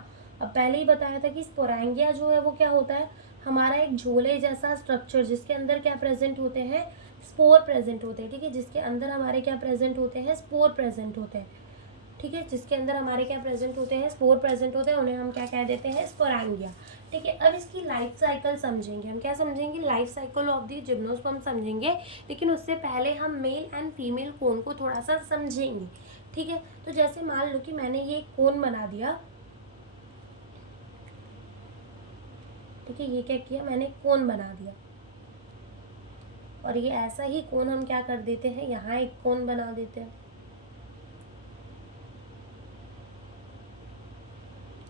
अब पहले ही बताया था कि स्पोरैंगिया जो है वो क्या होता है, हमारा एक झोले जैसा स्ट्रक्चर जिसके अंदर क्या प्रेजेंट होते हैं, स्पोर प्रेजेंट होते हैं। ठीक है, जिसके अंदर हमारे क्या प्रेजेंट होते हैं, स्पोर प्रेजेंट होते हैं। ठीक है, जिसके अंदर हमारे क्या प्रेजेंट होते हैं, स्पोर प्रेजेंट होते हैं, उन्हें हम क्या कह देते हैं, स्पोरैंगिया। ठीक है, अब इसकी लाइफ साइकिल समझेंगे हम। क्या समझेंगे, life cycle of the gymnosperm समझेंगे। लेकिन उससे पहले हम मेल एंड फीमेल कोन को थोड़ा सा समझेंगे। ठीक है, तो जैसे मान लो कि मैंने ये कोन बना दिया। ठीक है, ये क्या किया, मैंने कोन बना दिया, और ये ऐसा ही कोन हम क्या कर देते हैं, यहाँ एक कोन बना देते हैं।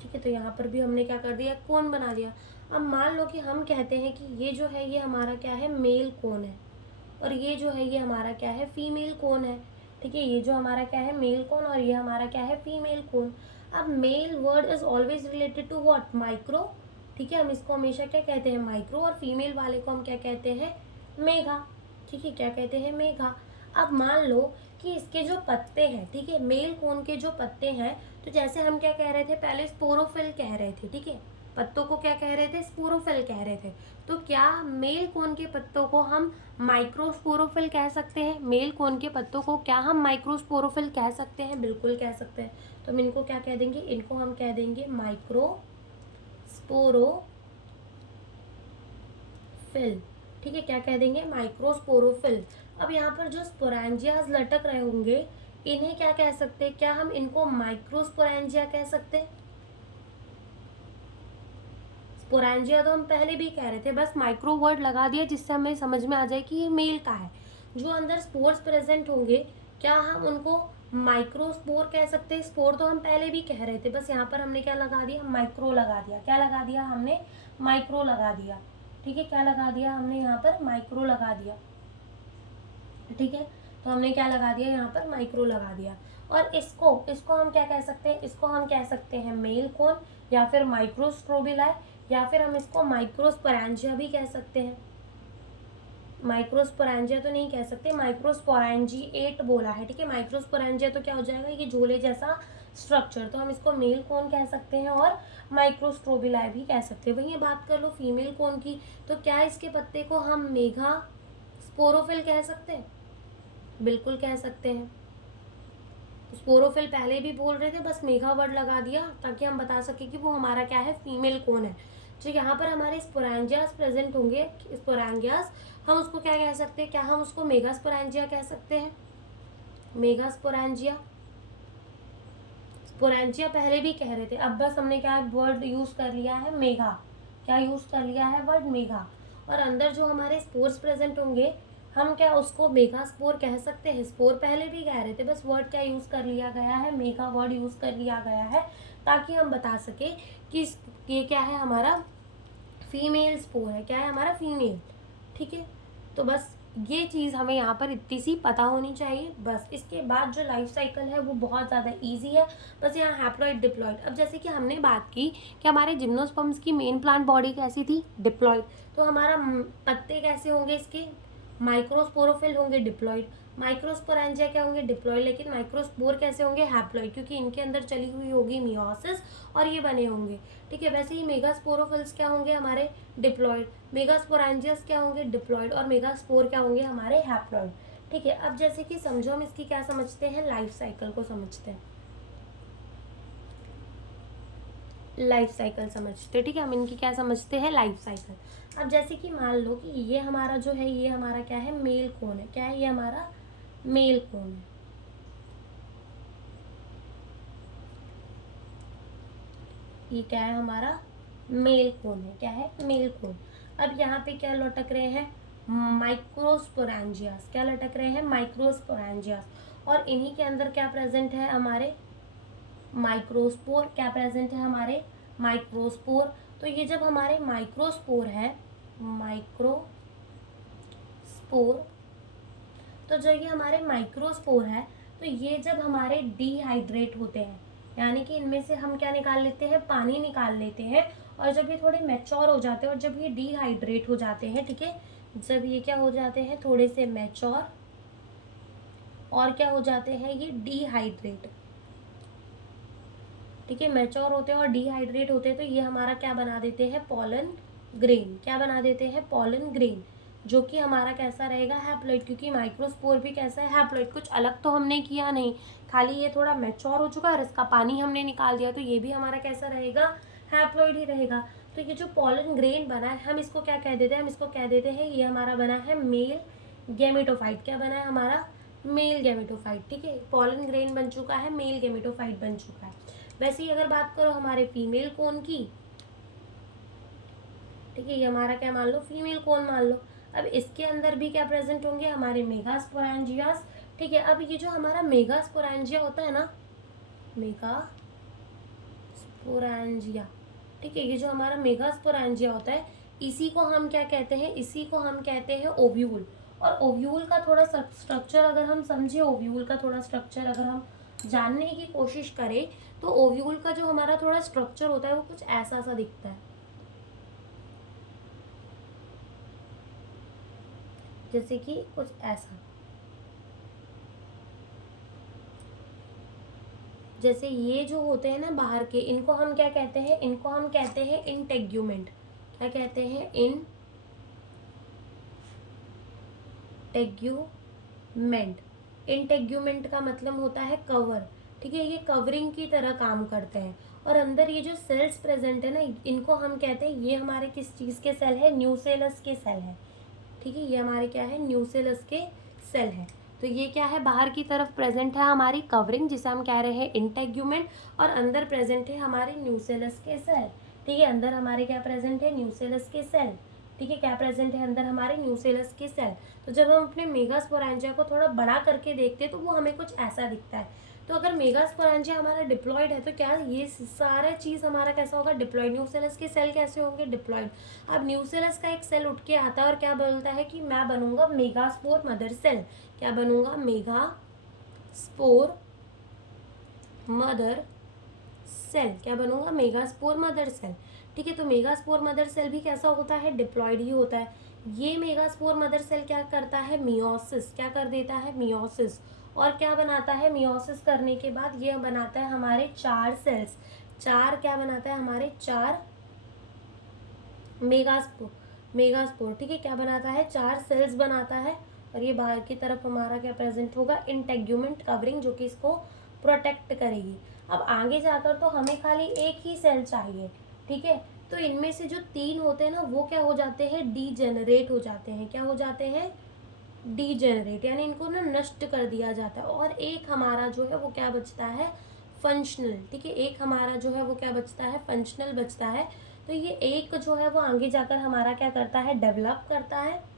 ठीक है, तो यहाँ पर भी हमने क्या कर दिया, कोन बना दिया। अब मान लो कि हम कहते हैं कि ये जो है ये हमारा क्या है, मेल कोन है, और ये जो है ये हमारा क्या है, फीमेल कोन है। ठीक है, ये जो हमारा क्या है, मेल कोन, और ये हमारा क्या है, फीमेल कोन। अब male word is always related to what, micro. ठीक है, हम इसको हमेशा क्या कहते हैं, माइक्रो, और फीमेल वाले को हम क्या कहते हैं, मेगा। ठीक है, क्या कहते हैं, मेगा। अब मान लो कि इसके जो पत्ते हैं, ठीक है, मेल कोन के जो पत्ते हैं, तो जैसे हम क्या कह रहे थे, पहले स्पोरोफिल कह रहे थे। ठीक है, पत्तों को क्या कह रहे थे, स्पोरोफिल कह रहे थे। तो क्या मेल कोन के पत्तों को हम माइक्रोस्पोरोफिल कह सकते हैं, मेल कोन के पत्तों को क्या हम माइक्रोस्पोरोफिल कह सकते हैं, बिल्कुल कह सकते हैं। तो हम इनको क्या कह देंगे, इनको हम कह देंगे माइक्रोस्पोरोफिल। ठीक है, क्या कह देंगे, माइक्रोस्पोरोफिल। अब यहाँ पर जो स्पोरेंजियाज लटक रहे होंगे, इन्हें क्या कह सकते हैं, क्या हम इनको माइक्रोस्पोरेंजिया कह सकते हैं। स्पोरेंजिया तो हम पहले भी कह रहे थे, बस माइक्रो वर्ड लगा दिया जिससे हमें समझ में आ जाए कि ये मेल का है। जो अंदर स्पोर्स प्रेजेंट होंगे, क्या हम उनको माइक्रोस्पोर कह सकते हैं। स्पोर तो हम पहले भी कह रहे थे, बस यहाँ पर हमने क्या लगा दिया, माइक्रो लगा दिया। क्या लगा दिया हमने, माइक्रो लगा दिया। ठीक है, क्या लगा दिया हमने यहाँ पर, माइक्रो लगा दिया। ठीक है, तो हमने क्या लगा दिया, यहाँ पर माइक्रो लगा दिया। और इसको हम क्या कह सकते हैं, इसको हम कह सकते हैं मेल कोन, या फिर माइक्रोस्ट्रोबिलाई, या फिर हम इसको माइक्रोस्पोरेंजिया भी कह सकते हैं। माइक्रोस्पोरेंजिया तो नहीं कह सकते, माइक्रोस्पोरेंजिएट बोला है। ठीक है, माइक्रोस्पोरेंजिया तो क्या हो जाएगा, ये झोले जैसा स्ट्रक्चर, तो हम इसको मेल कोन कह सकते हैं, और माइक्रोस्ट्रोबिलाई भी कह सकते हैं। वही बात कर लो फीमेल कोन की, तो क्या इसके पत्ते को हम मेगा स्पोरोफिल कह सकते हैं, बिल्कुल कह सकते हैं। स्पोरोफिल पहले भी बोल रहे थे, बस मेगा वर्ड लगा दिया ताकि हम बता सके कि वो हमारा क्या है, फीमेल कौन है। तो यहाँ पर हमारे स्पोरेंजियास प्रेजेंट होंगे, स्पोरेंजियास, हम उसको क्या कह सकते हैं, क्या हम उसको मेगा स्पोरेंजिया कह सकते हैं, मेगा स्पोरेंजिया। स्पोरेंजिया पहले भी कह रहे थे, अब बस हमने क्या वर्ड यूज कर लिया है, मेगा। क्या यूज कर लिया है, वर्ड मेगा। और अंदर जो हमारे स्पोर्स प्रेजेंट होंगे, हम क्या उसको मेगा स्पोर कह सकते हैं। स्पोर पहले भी कह रहे थे, बस वर्ड क्या यूज कर लिया गया है, मेगा वर्ड यूज कर लिया गया है, ताकि हम बता सके कि ये क्या है, हमारा फीमेल स्पोर है। क्या है, हमारा फीमेल। ठीक है, तो बस ये चीज़ हमें यहाँ पर इतनी सी पता होनी चाहिए। बस इसके बाद जो लाइफ साइकिल है वो बहुत ज़्यादा इजी है। बस यहाँ हैप्लॉइड डिप्लॉइड। अब जैसे कि हमने बात की कि हमारे जिम्नोस्पर्म्स की मेन प्लांट बॉडी कैसी थी, डिप्लॉइड। तो हमारा पत्ते कैसे होंगे इसके, माइक्रोस्पोरोफिल होंगे, डिप्लॉइड। माइक्रोस्पोरेंजिया क्या होंगे, डिप्लॉइड। लेकिन माइक्रोस्पोर कैसे होंगे, हैप्लॉइड, क्योंकि इनके अंदर चली हुई होगी मियोसिस और ये बने होंगे। ठीक है, वैसे ही मेगास्पोरोफिल्स क्या होंगे, हमारे डिप्लॉइड। मेगास्पोरेंजियस क्या होंगे, डिप्लॉइड। और मेगास्पोर क्या होंगे, हमारे हैप्लॉइड। ठीक है, अब जैसे कि समझो हम इसकी क्या समझते हैं, लाइफ साइकिल को समझते हैं, लाइफ साइकिल समझते हैं। ठीक है, हम इनकी क्या समझते हैं, लाइफ साइकिल। अब जैसे कि मान लो कि ये हमारा जो है, ये हमारा क्या है, मेल कोन है। क्या है, ये हमारा मेल कोन है। ये क्या है, हमारा मेल कोन है। क्या है, मेल कोन। अब यहाँ पे क्या लटक रहे हैं, माइक्रोस्पोरेंजियास। क्या लटक रहे हैं, माइक्रोस्पोरेंजियास। और इन्हीं के अंदर क्या प्रेजेंट है, हमारे माइक्रोस्पोर। क्या प्रेजेंट है, हमारे माइक्रोस्पोर। तो ये जब हमारे माइक्रोस्पोर है, माइक्रोस्पोर, तो जब ये हमारे माइक्रोस्पोर है, तो ये जब हमारे डिहाइड्रेट होते हैं, यानी कि इनमें से हम क्या निकाल लेते हैं, पानी निकाल लेते हैं। और जब ये थोड़े मैच्योर हो जाते हैं और जब ये डिहाइड्रेट हो जाते हैं, ठीक है, जब ये क्या हो जाते हैं, थोड़े से मैच्योर, और क्या हो जाते हैं, ये डिहाइड्रेट। ठीक है, मैच्योर होते हैं और डिहाइड्रेट होते हैं, तो ये हमारा क्या बना देते हैं, पॉलन ग्रेन। क्या बना देते हैं, पॉलन ग्रेन, जो कि हमारा कैसा रहेगा, हैप्लॉइड, क्योंकि माइक्रोस्पोर भी कैसा है, हैप्लॉइड। कुछ अलग तो हमने किया नहीं, खाली ये थोड़ा मैच्योर हो चुका है और इसका पानी हमने निकाल दिया, तो ये भी हमारा कैसा रहेगा, हैप्लॉइड ही रहेगा। तो ये जो पॉलन ग्रेन बना है, हम इसको क्या कह देते हैं, हम इसको कह देते हैं ये हमारा बना है मेल गेमेटोफाइट। क्या बना है हमारा, मेल गेमेटोफाइट। ठीक है, पॉलन ग्रेन बन चुका है, मेल गेमेटोफाइट बन चुका है। वैसे ही अगर बात करो हमारे फीमेल कोन की, ठीक है, ये हमारा क्या मान लो, फीमेल कोन मान लो। अब इसके अंदर भी क्या प्रेजेंट होंगे, हमारे मेगास्पोरेंजियास। ठीक है, अब ये जो हमारा मेगास्पोरेंजिया होता है ना, मेगास्पोरेंजिया, ठीक है, ये जो हमारा मेगास्पोरेंजिया होता है, इसी को हम क्या कहते हैं, इसी को हम कहते हैं ओव्यूल। और ओव्यूल का थोड़ा स्ट्रक्चर अगर हम समझे, ओव्यूल का थोड़ा स्ट्रक्चर अगर हम जानने की कोशिश करें, तो ओव्यूल का जो हमारा थोड़ा स्ट्रक्चर होता है वो कुछ ऐसा सा दिखता है, जैसे कि कुछ ऐसा, जैसे ये जो होते हैं ना बाहर के, इनको हम क्या कहते हैं, इनको हम कहते हैं इंटेग्यूमेंट। क्या कहते हैं, इंटेग्यूमेंट। इंटेग्यूमेंट का मतलब होता है कवर। ठीक है, ये कवरिंग की तरह काम करते हैं। और अंदर ये जो सेल्स प्रेजेंट है ना, इनको हम कहते हैं, ये हमारे किस चीज़ के सेल है, न्यूसेलस के सेल है। ठीक है, ये हमारे क्या है, न्यूसेलस के सेल है। तो ये क्या है, बाहर की तरफ प्रेजेंट है हमारी कवरिंग, जिसे हम कह रहे हैं इंटेग्यूमेंट, और अंदर प्रेजेंट है हमारे न्यूसेलस के सेल। ठीक है, अंदर हमारे क्या प्रेजेंट है, न्यूसेलस के सेल। ठीक है, क्या प्रेजेंट है अंदर हमारे, न्यूसेलस के सेल। तो जब हम अपने मेगास्पोरेंजिया को थोड़ा बड़ा करके देखते हैं तो वो हमें कुछ ऐसा दिखता है। तो अगर मेगास्पोरेंजिया हमारा डिप्लॉयड है, तो क्या ये सारा चीज़ हमारा कैसा होगा, डिप्लॉयड। न्यूसेलस के सेल कैसे होंगे, डिप्लॉयड। अब न्यूसेलस का एक सेल उठ के आता है और क्या बोलता है कि मैं बनूंगा मेगास्पोर मदर सेल। क्या बनूंगा, मेगास्पोर मदर सेल। क्या बनूंगा, मेगास्पोर मदर सेल। ठीक है, तो मेगास्पोर मदर सेल भी कैसा होता है, डिप्लॉयड ही होता है। ये मेगास्पोर मदर सेल क्या करता है, मियोसिस। क्या कर देता है, मियोसिस। और क्या बनाता है, मियोसिस करने के बाद ये बनाता है हमारे 4 सेल्स। 4 क्या बनाता है, हमारे 4 मेगास्पोर। ठीक है, क्या बनाता है, 4 सेल्स बनाता है। और ये बाहर की तरफ हमारा क्या प्रेजेंट होगा, इंटेग्यूमेंट कवरिंग, जो कि इसको प्रोटेक्ट करेगी। अब आगे जाकर तो हमें खाली एक ही सेल चाहिए। ठीक है, तो इनमें से जो 3 होते हैं ना, वो क्या हो जाते हैं, डीजेनरेट हो जाते हैं। क्या हो जाते हैं, डीजेनरेट, यानी इनको ना नष्ट कर दिया जाता है। और एक हमारा जो है वो क्या बचता है, फंक्शनल। ठीक है, एक हमारा जो है वो क्या बचता है, फंक्शनल बचता है। तो ये एक जो है वो आगे जाकर हमारा क्या करता है, डेवलप करता है।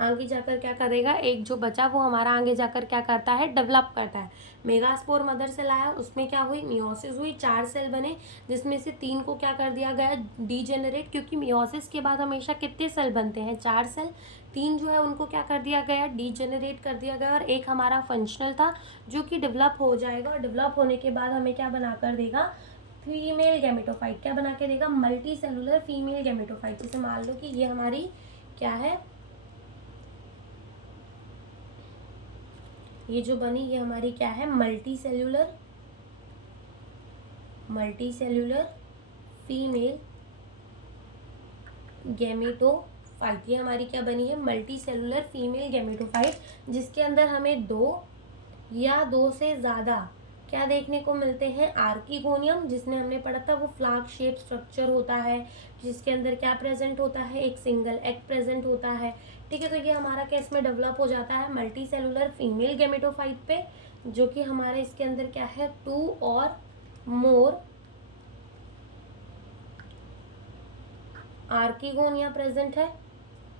आगे जाकर क्या करेगा, एक जो बचा वो हमारा आगे जाकर क्या करता है, डेवलप करता है। मेगास्पोर मदर सेल आया, उसमें क्या हुई, मियोसिस हुई, 4 सेल बने, जिसमें से 3 को क्या कर दिया गया, डीजेनरेट। क्योंकि मियोसिस के बाद हमेशा कितने सेल बनते हैं, 4 सेल। 3 जो है उनको क्या कर दिया गया, डीजेनरेट कर दिया गया। और एक हमारा फंक्शनल था जो कि डेवलप हो जाएगा, और डेवलप होने के बाद हमें क्या बना कर देगा, फीमेल गेमेटोफाइट। क्या बना के देगा, मल्टी सेलुलर फीमेल गेमेटोफाइट। जैसे मान लो कि ये हमारी क्या है, ये जो बनी ये हमारी क्या है, मल्टी सेल्यूलर फीमेल गेमेटोफाइट। ये हमारी क्या बनी है, मल्टी सेलुलर फीमेल गेमेटोफाइट, जिसके अंदर हमें 2 या 2 से ज़्यादा क्या देखने को मिलते हैं, आर्किगोनियम, जिसने हमने पढ़ा था वो फ्लाग शेप स्ट्रक्चर होता है, जिसके अंदर क्या प्रेजेंट होता है, एक सिंगल एग प्रेजेंट होता है। ठीक है, तो ये हमारा केस में डेवलप हो जाता है मल्टी सेलुलर फीमेल गेमेटोफाइट पे, जो कि हमारे इसके अंदर क्या है, 2 और मोर आर्किगोनिया प्रेजेंट है।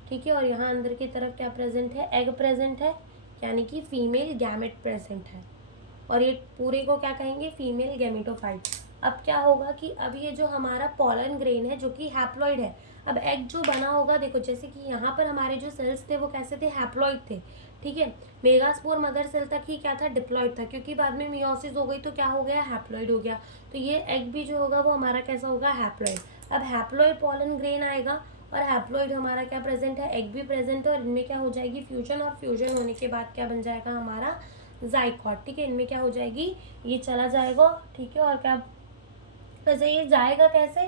ठीक है, और यहाँ अंदर की तरफ क्या प्रेजेंट है, एग प्रेजेंट है, यानी कि फीमेल गैमेट प्रेजेंट है। और ये पूरे को क्या कहेंगे, फीमेल गेमेटोफाइट। अब क्या होगा कि अब ये जो हमारा पॉलन ग्रेन है जो कि हैप्लॉइड है, अब एग जो बना होगा, देखो जैसे कि यहाँ पर हमारे जो सेल्स थे वो कैसे थे, हैप्लॉइड थे। ठीक है, मेगास्पोर मदर सेल तक ही क्या था, डिप्लॉइड था, क्योंकि बाद में मियोसिस हो गई तो क्या हो गया, हैप्लॉइड हो गया। तो ये एग भी जो होगा वो हमारा कैसा होगा, हैप्लॉइड। अब हैप्लॉइड पॉलन ग्रेन आएगा, और हैप्लॉइड हमारा क्या प्रेजेंट है, एग भी प्रेजेंट है, और इनमें क्या हो जाएगी फ्यूजन, और फ्यूजन होने के बाद क्या बन जाएगा हमारा जाइगोट। ठीक है, इनमें क्या हो जाएगी, ये चला जाएगा। ठीक है, और क्या वैसे ये जाएगा कैसे,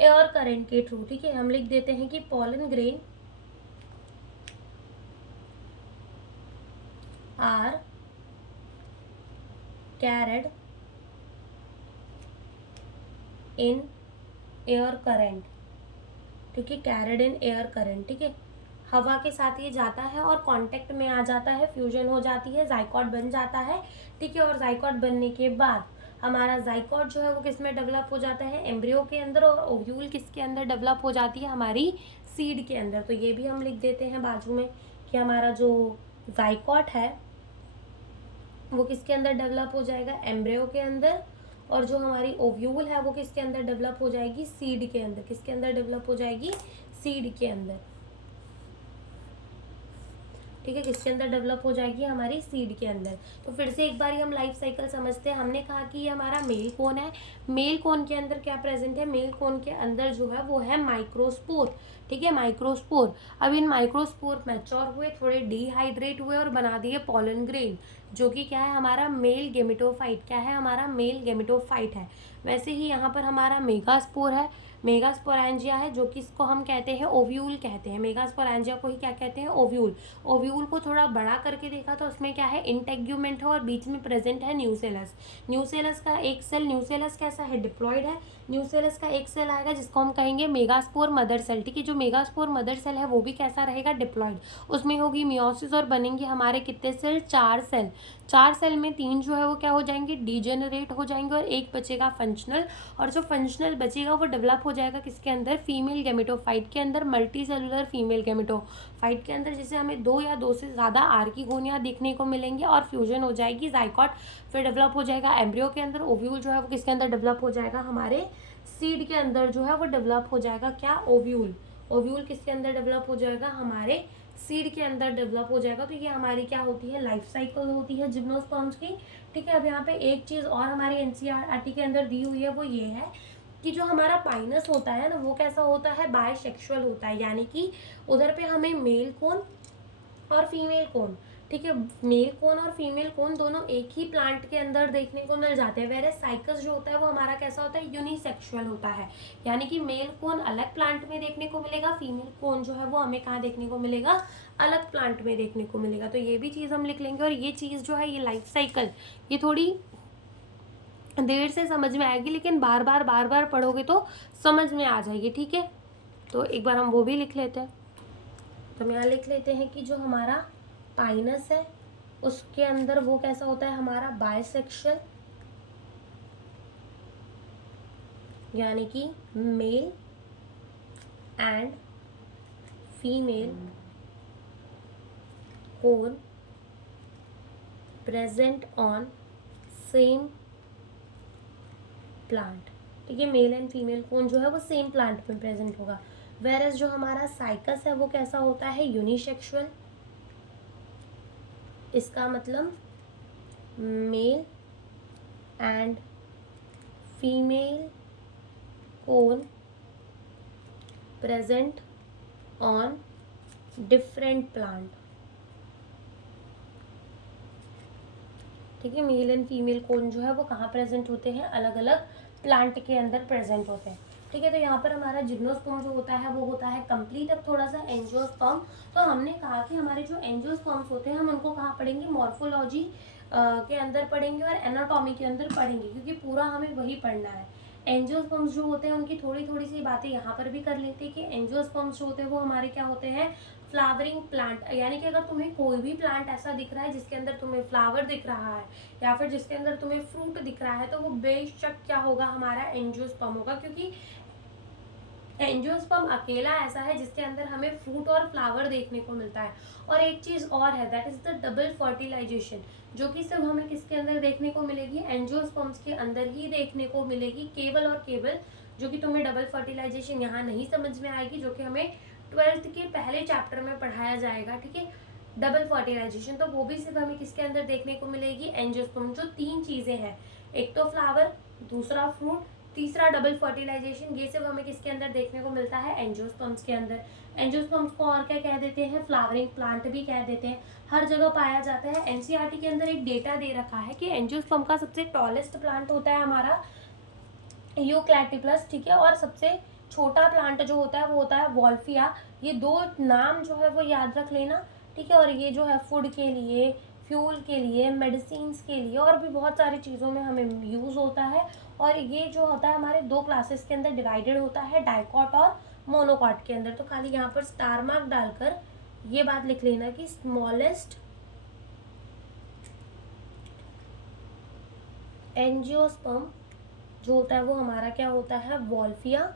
एयर करंट के थ्रू। ठीक है, हम लिख देते हैं कि pollen grain are carried in air current. ठीक है, कैरिड इन एयर करंट। ठीक है, हवा के साथ ये जाता है और कांटेक्ट में आ जाता है, फ्यूजन हो जाती है, जाइगोट बन जाता है। ठीक है, और जाइगोट बनने के बाद हमारा जाइगोट जो है वो किस में डेवलप हो जाता है, एम्ब्रियो के अंदर, और ओव्यूल किसके अंदर डेवलप हो जाती है, हमारी सीड के अंदर। तो ये भी हम लिख देते हैं बाजू में कि हमारा जो जाइगोट है वो किसके अंदर डेवलप हो जाएगा, एम्ब्रियो के अंदर, और जो हमारी ओव्यूल है वो किसके अंदर डेवलप हो जाएगी, सीड के अंदर। किसके अंदर डेवलप हो जाएगी, सीड के अंदर। ठीक है, किसके अंदर डेवलप हो जाएगी, हमारी सीड के अंदर। तो फिर से एक बार हम लाइफ साइकिल समझते हैं। हमने कहा कि ये हमारा मेल कोन है, मेल कोन के अंदर क्या प्रेजेंट है, मेल कोन के अंदर जो है वो है माइक्रोस्पोर। ठीक है, माइक्रोस्पोर। अब इन माइक्रोस्पोर मैच्योर हुए, थोड़े डिहाइड्रेट हुए और बना दिए पोलन ग्रेन, जो कि क्या है हमारा मेल गेमेटोफाइट। क्या है हमारा मेल गेमेटोफाइट है। वैसे ही यहाँ पर हमारा मेगास्पोर है, मेगास्पोरेंजिया है, जो कि इसको हम कहते हैं ओव्यूल कहते हैं। मेगास्पोरेंजिया को ही क्या कहते हैं, ओव्यूल। ओव्यूल को थोड़ा बड़ा करके देखा तो उसमें क्या है, इंटेग्यूमेंट है, और बीच में प्रेजेंट है न्यूसेलस। न्यूसेलस का एक सेल, न्यूसेलस कैसा है, डिप्लॉइड है। न्यूसेलस का एक सेल आएगा जिसको हम कहेंगे मेगास्पोर मदर सेल। ठीक है, जो मेगास्पोर मदर सेल है वो भी कैसा रहेगा, डिप्लॉइड। उसमें होगी मियोसिस और बनेंगे हमारे कितने सेल, 4 सेल। 4 सेल में 3 जो है वो क्या हो जाएंगे, डिजेनरेट हो जाएंगे, और एक बचेगा फंक्शनल। और जो फंक्शनल बचेगा वो डेवलप हो जाएगा किसके अंदर, फीमेल गेमेटोफाइट के अंदर, मल्टी सेलुलर फीमेल गेमेटोफाइट के अंदर, जिसे हमें 2 या 2 से ज़्यादा आर्किगोनिया देखने को मिलेंगे, और फ्यूजन हो जाएगी, जाइगोट फिर डेवलप हो जाएगा एम्ब्रियो के अंदर। ओव्यूल जो है वो किसके अंदर डेवलप हो जाएगा, हमारे सीड के अंदर जो है वो डेवलप हो जाएगा, क्या, ओव्यूल। ओव्यूल किसके अंदर डेवलप हो जाएगा, हमारे सीड के अंदर डेवलप हो जाएगा। तो ये हमारी क्या होती है, लाइफ साइकिल होती है जिम्नोस्पर्म्स की। ठीक है, अब यहाँ पे एक चीज़ और हमारे एनसीईआरटी के अंदर दी हुई है, वो ये है कि जो हमारा पाइनस होता है ना, वो कैसा होता है, बायसेक्सुअल होता है। यानी कि उधर पे हमें मेल कोन और फीमेल कोन, ठीक है, मेल कोन और फीमेल कोन दोनों एक ही प्लांट के अंदर देखने को मिल जाते हैं। वेरे साइकस जो होता है वो हमारा कैसा होता है, यूनिसेक्सुअल होता है। यानी कि मेल कोन अलग प्लांट में देखने को मिलेगा, फीमेल कोन जो है वो हमें कहाँ देखने को मिलेगा, अलग प्लांट में देखने को मिलेगा। तो ये भी चीज़ हम लिख लेंगे। और ये चीज़ जो है, ये लाइफ साइकिल, ये थोड़ी देर से समझ में आएगी, लेकिन बार बार पढ़ोगे तो समझ में आ जाएगी। ठीक है, तो एक बार हम वो भी लिख लेते हैं। तो हम यहाँ लिख लेते हैं कि जो हमारा पाइनस है उसके अंदर वो कैसा होता है, हमारा बायसेक्सुअल, यानी कि male and female cone present on same plant. ठीक है, मेल एंड फीमेल कोन जो है वो सेम प्लांट में प्रेजेंट होगा। वेरएस जो हमारा साइकस है वो कैसा होता है, यूनिसेक्सुअल। इसका मतलब male and female cone present on different plant. ठीक है, मेल एंड फीमेल कोन जो है वो कहाँ प्रेजेंट होते हैं, अलग अलग प्लांट के अंदर प्रेजेंट होते हैं। ठीक है, तो यहाँ पर हमारा जिम्नोस्पर्म जो होता है वो होता है कंप्लीट। अब थोड़ा सा एंजियोस्पर्म, तो हमने कहा कि हमारे जो एंजियोस्पर्म्स होते हैं हम उनको कहाँ पढ़ेंगे, मॉर्फोलॉजी के अंदर पढ़ेंगे और एनाटॉमी के अंदर पढ़ेंगे, क्योंकि पूरा हमें वही पढ़ना है। एंजियोस्पर्म्स जो होते हैं उनकी थोड़ी थोड़ी सी बातें यहाँ पर भी कर लेते हैं कि एंजियोस्पर्म्स जो होते हैं वो हमारे क्या होते हैं, फ्लावरिंग प्लांट। यानी कि अगर तुम्हें कोई भी प्लांट ऐसा दिख रहा है जिसके अंदर तुम्हें फ्लावर दिख रहा है या फिर जिसके अंदर तुम्हें फ्रूट दिख रहा है, तो वो बेशक क्या होगा, हमारा एंजियोस्पर्म होगा। क्योंकि एंजियोस्पर्म अकेला ऐसा है जिसके अंदर हमें फ्रूट और फ्लावर देखने को मिलता है। और एक चीज़ और है, that is the double fertilisation, जो कि सिर्फ हमें किसके अंदर देखने को मिलेगी, एंजियोस्पर्म्स के अंदर ही देखने को मिलेगी, केवल और केवल। जो कि तुम्हें डबल फर्टिलाइजेशन यहाँ नहीं समझ में आएगी, जो कि हमें 12th के पहले चैप्टर में पढ़ाया जाएगा। ठीक है, डबल फर्टिलाइजेशन, तो वो भी सिर्फ हमें किसके अंदर देखने को मिलेगी, एंजियोस्पर्म। जो 3 चीज़ें हैं, एक तो फ्लावर, दूसरा फ्रूट, तीसरा डबल फर्टिलाइजेशन, ये सब हमें किसके अंदर देखने को मिलता है, एंजियोस्पर्म्स के अंदर। एंजियोस्पर्म्स को और क्या कह देते हैं, फ्लावरिंग प्लांट भी कह देते हैं, हर जगह पाया जाता है। एनसीईआरटी के अंदर एक डेटा दे रखा है कि एंजियोस्पर्म का सबसे टॉलेस्ट प्लांट होता है हमारा यूक्लैटिपलस, ठीक है, और सबसे छोटा प्लांट जो होता है वो होता है वॉल्फिया। ये दो नाम जो है वो याद रख लेना, ठीक है। और ये जो है फूड के लिए, फ्यूल के लिए, मेडिसिन्स के लिए और भी बहुत सारी चीज़ों में हमें यूज़ होता है। और ये जो होता है हमारे दो क्लासेस के अंदर डिवाइडेड होता है, डाइकॉट और मोनोकॉट के अंदर। तो खाली यहाँ पर स्टार मार्क डालकर ये बात लिख लेना कि स्मॉलेस्ट एंजियोस्पर्म जो होता है वो हमारा क्या होता है, वॉल्फिया।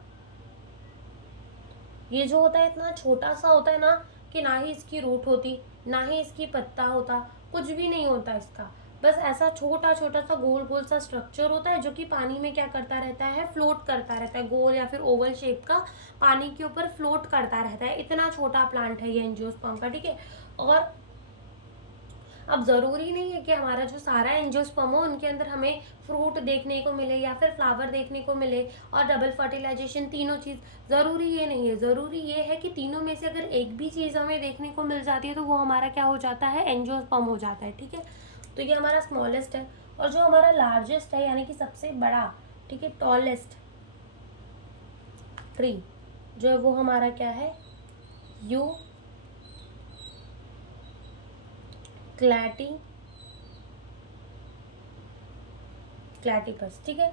ये जो होता है इतना छोटा सा होता है ना कि ना ही इसकी रूट होती, ना ही इसकी पत्ता होता, कुछ भी नहीं होता इसका, बस ऐसा छोटा छोटा सा गोल गोल सा स्ट्रक्चर होता है जो कि पानी में क्या करता रहता है, फ्लोट करता रहता है, गोल या फिर ओवल शेप का पानी के ऊपर फ्लोट करता रहता है। इतना छोटा प्लांट है ये एंजियोस्पर्म का, ठीक है। और अब ज़रूरी नहीं है कि हमारा जो सारा एंजियोस्पर्म हो उनके अंदर हमें फ्रूट देखने को मिले या फिर फ्लावर देखने को मिले और डबल फर्टिलाइजेशन, तीनों चीज़ ज़रूरी ये नहीं है। ज़रूरी ये है कि तीनों में से अगर एक भी चीज़ हमें देखने को मिल जाती है तो वो हमारा क्या हो जाता है, एंजियोस्पर्म हो जाता है, ठीक है। तो ये हमारा स्मॉलेस्ट है। और जो हमारा लार्जेस्ट है यानी कि सबसे बड़ा, ठीक है, टॉलेस्ट ट्री जो है वो हमारा क्या है, क्लैटिपस, ठीक है।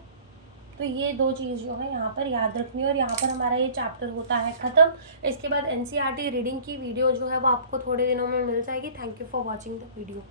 तो ये दो चीज़ जो है यहाँ पर याद रखनी है और यहाँ पर हमारा ये चैप्टर होता है ख़त्म। इसके बाद एनसीईआरटी रीडिंग की वीडियो जो है वो आपको थोड़े दिनों में मिल जाएगी। Thank you for watching the video.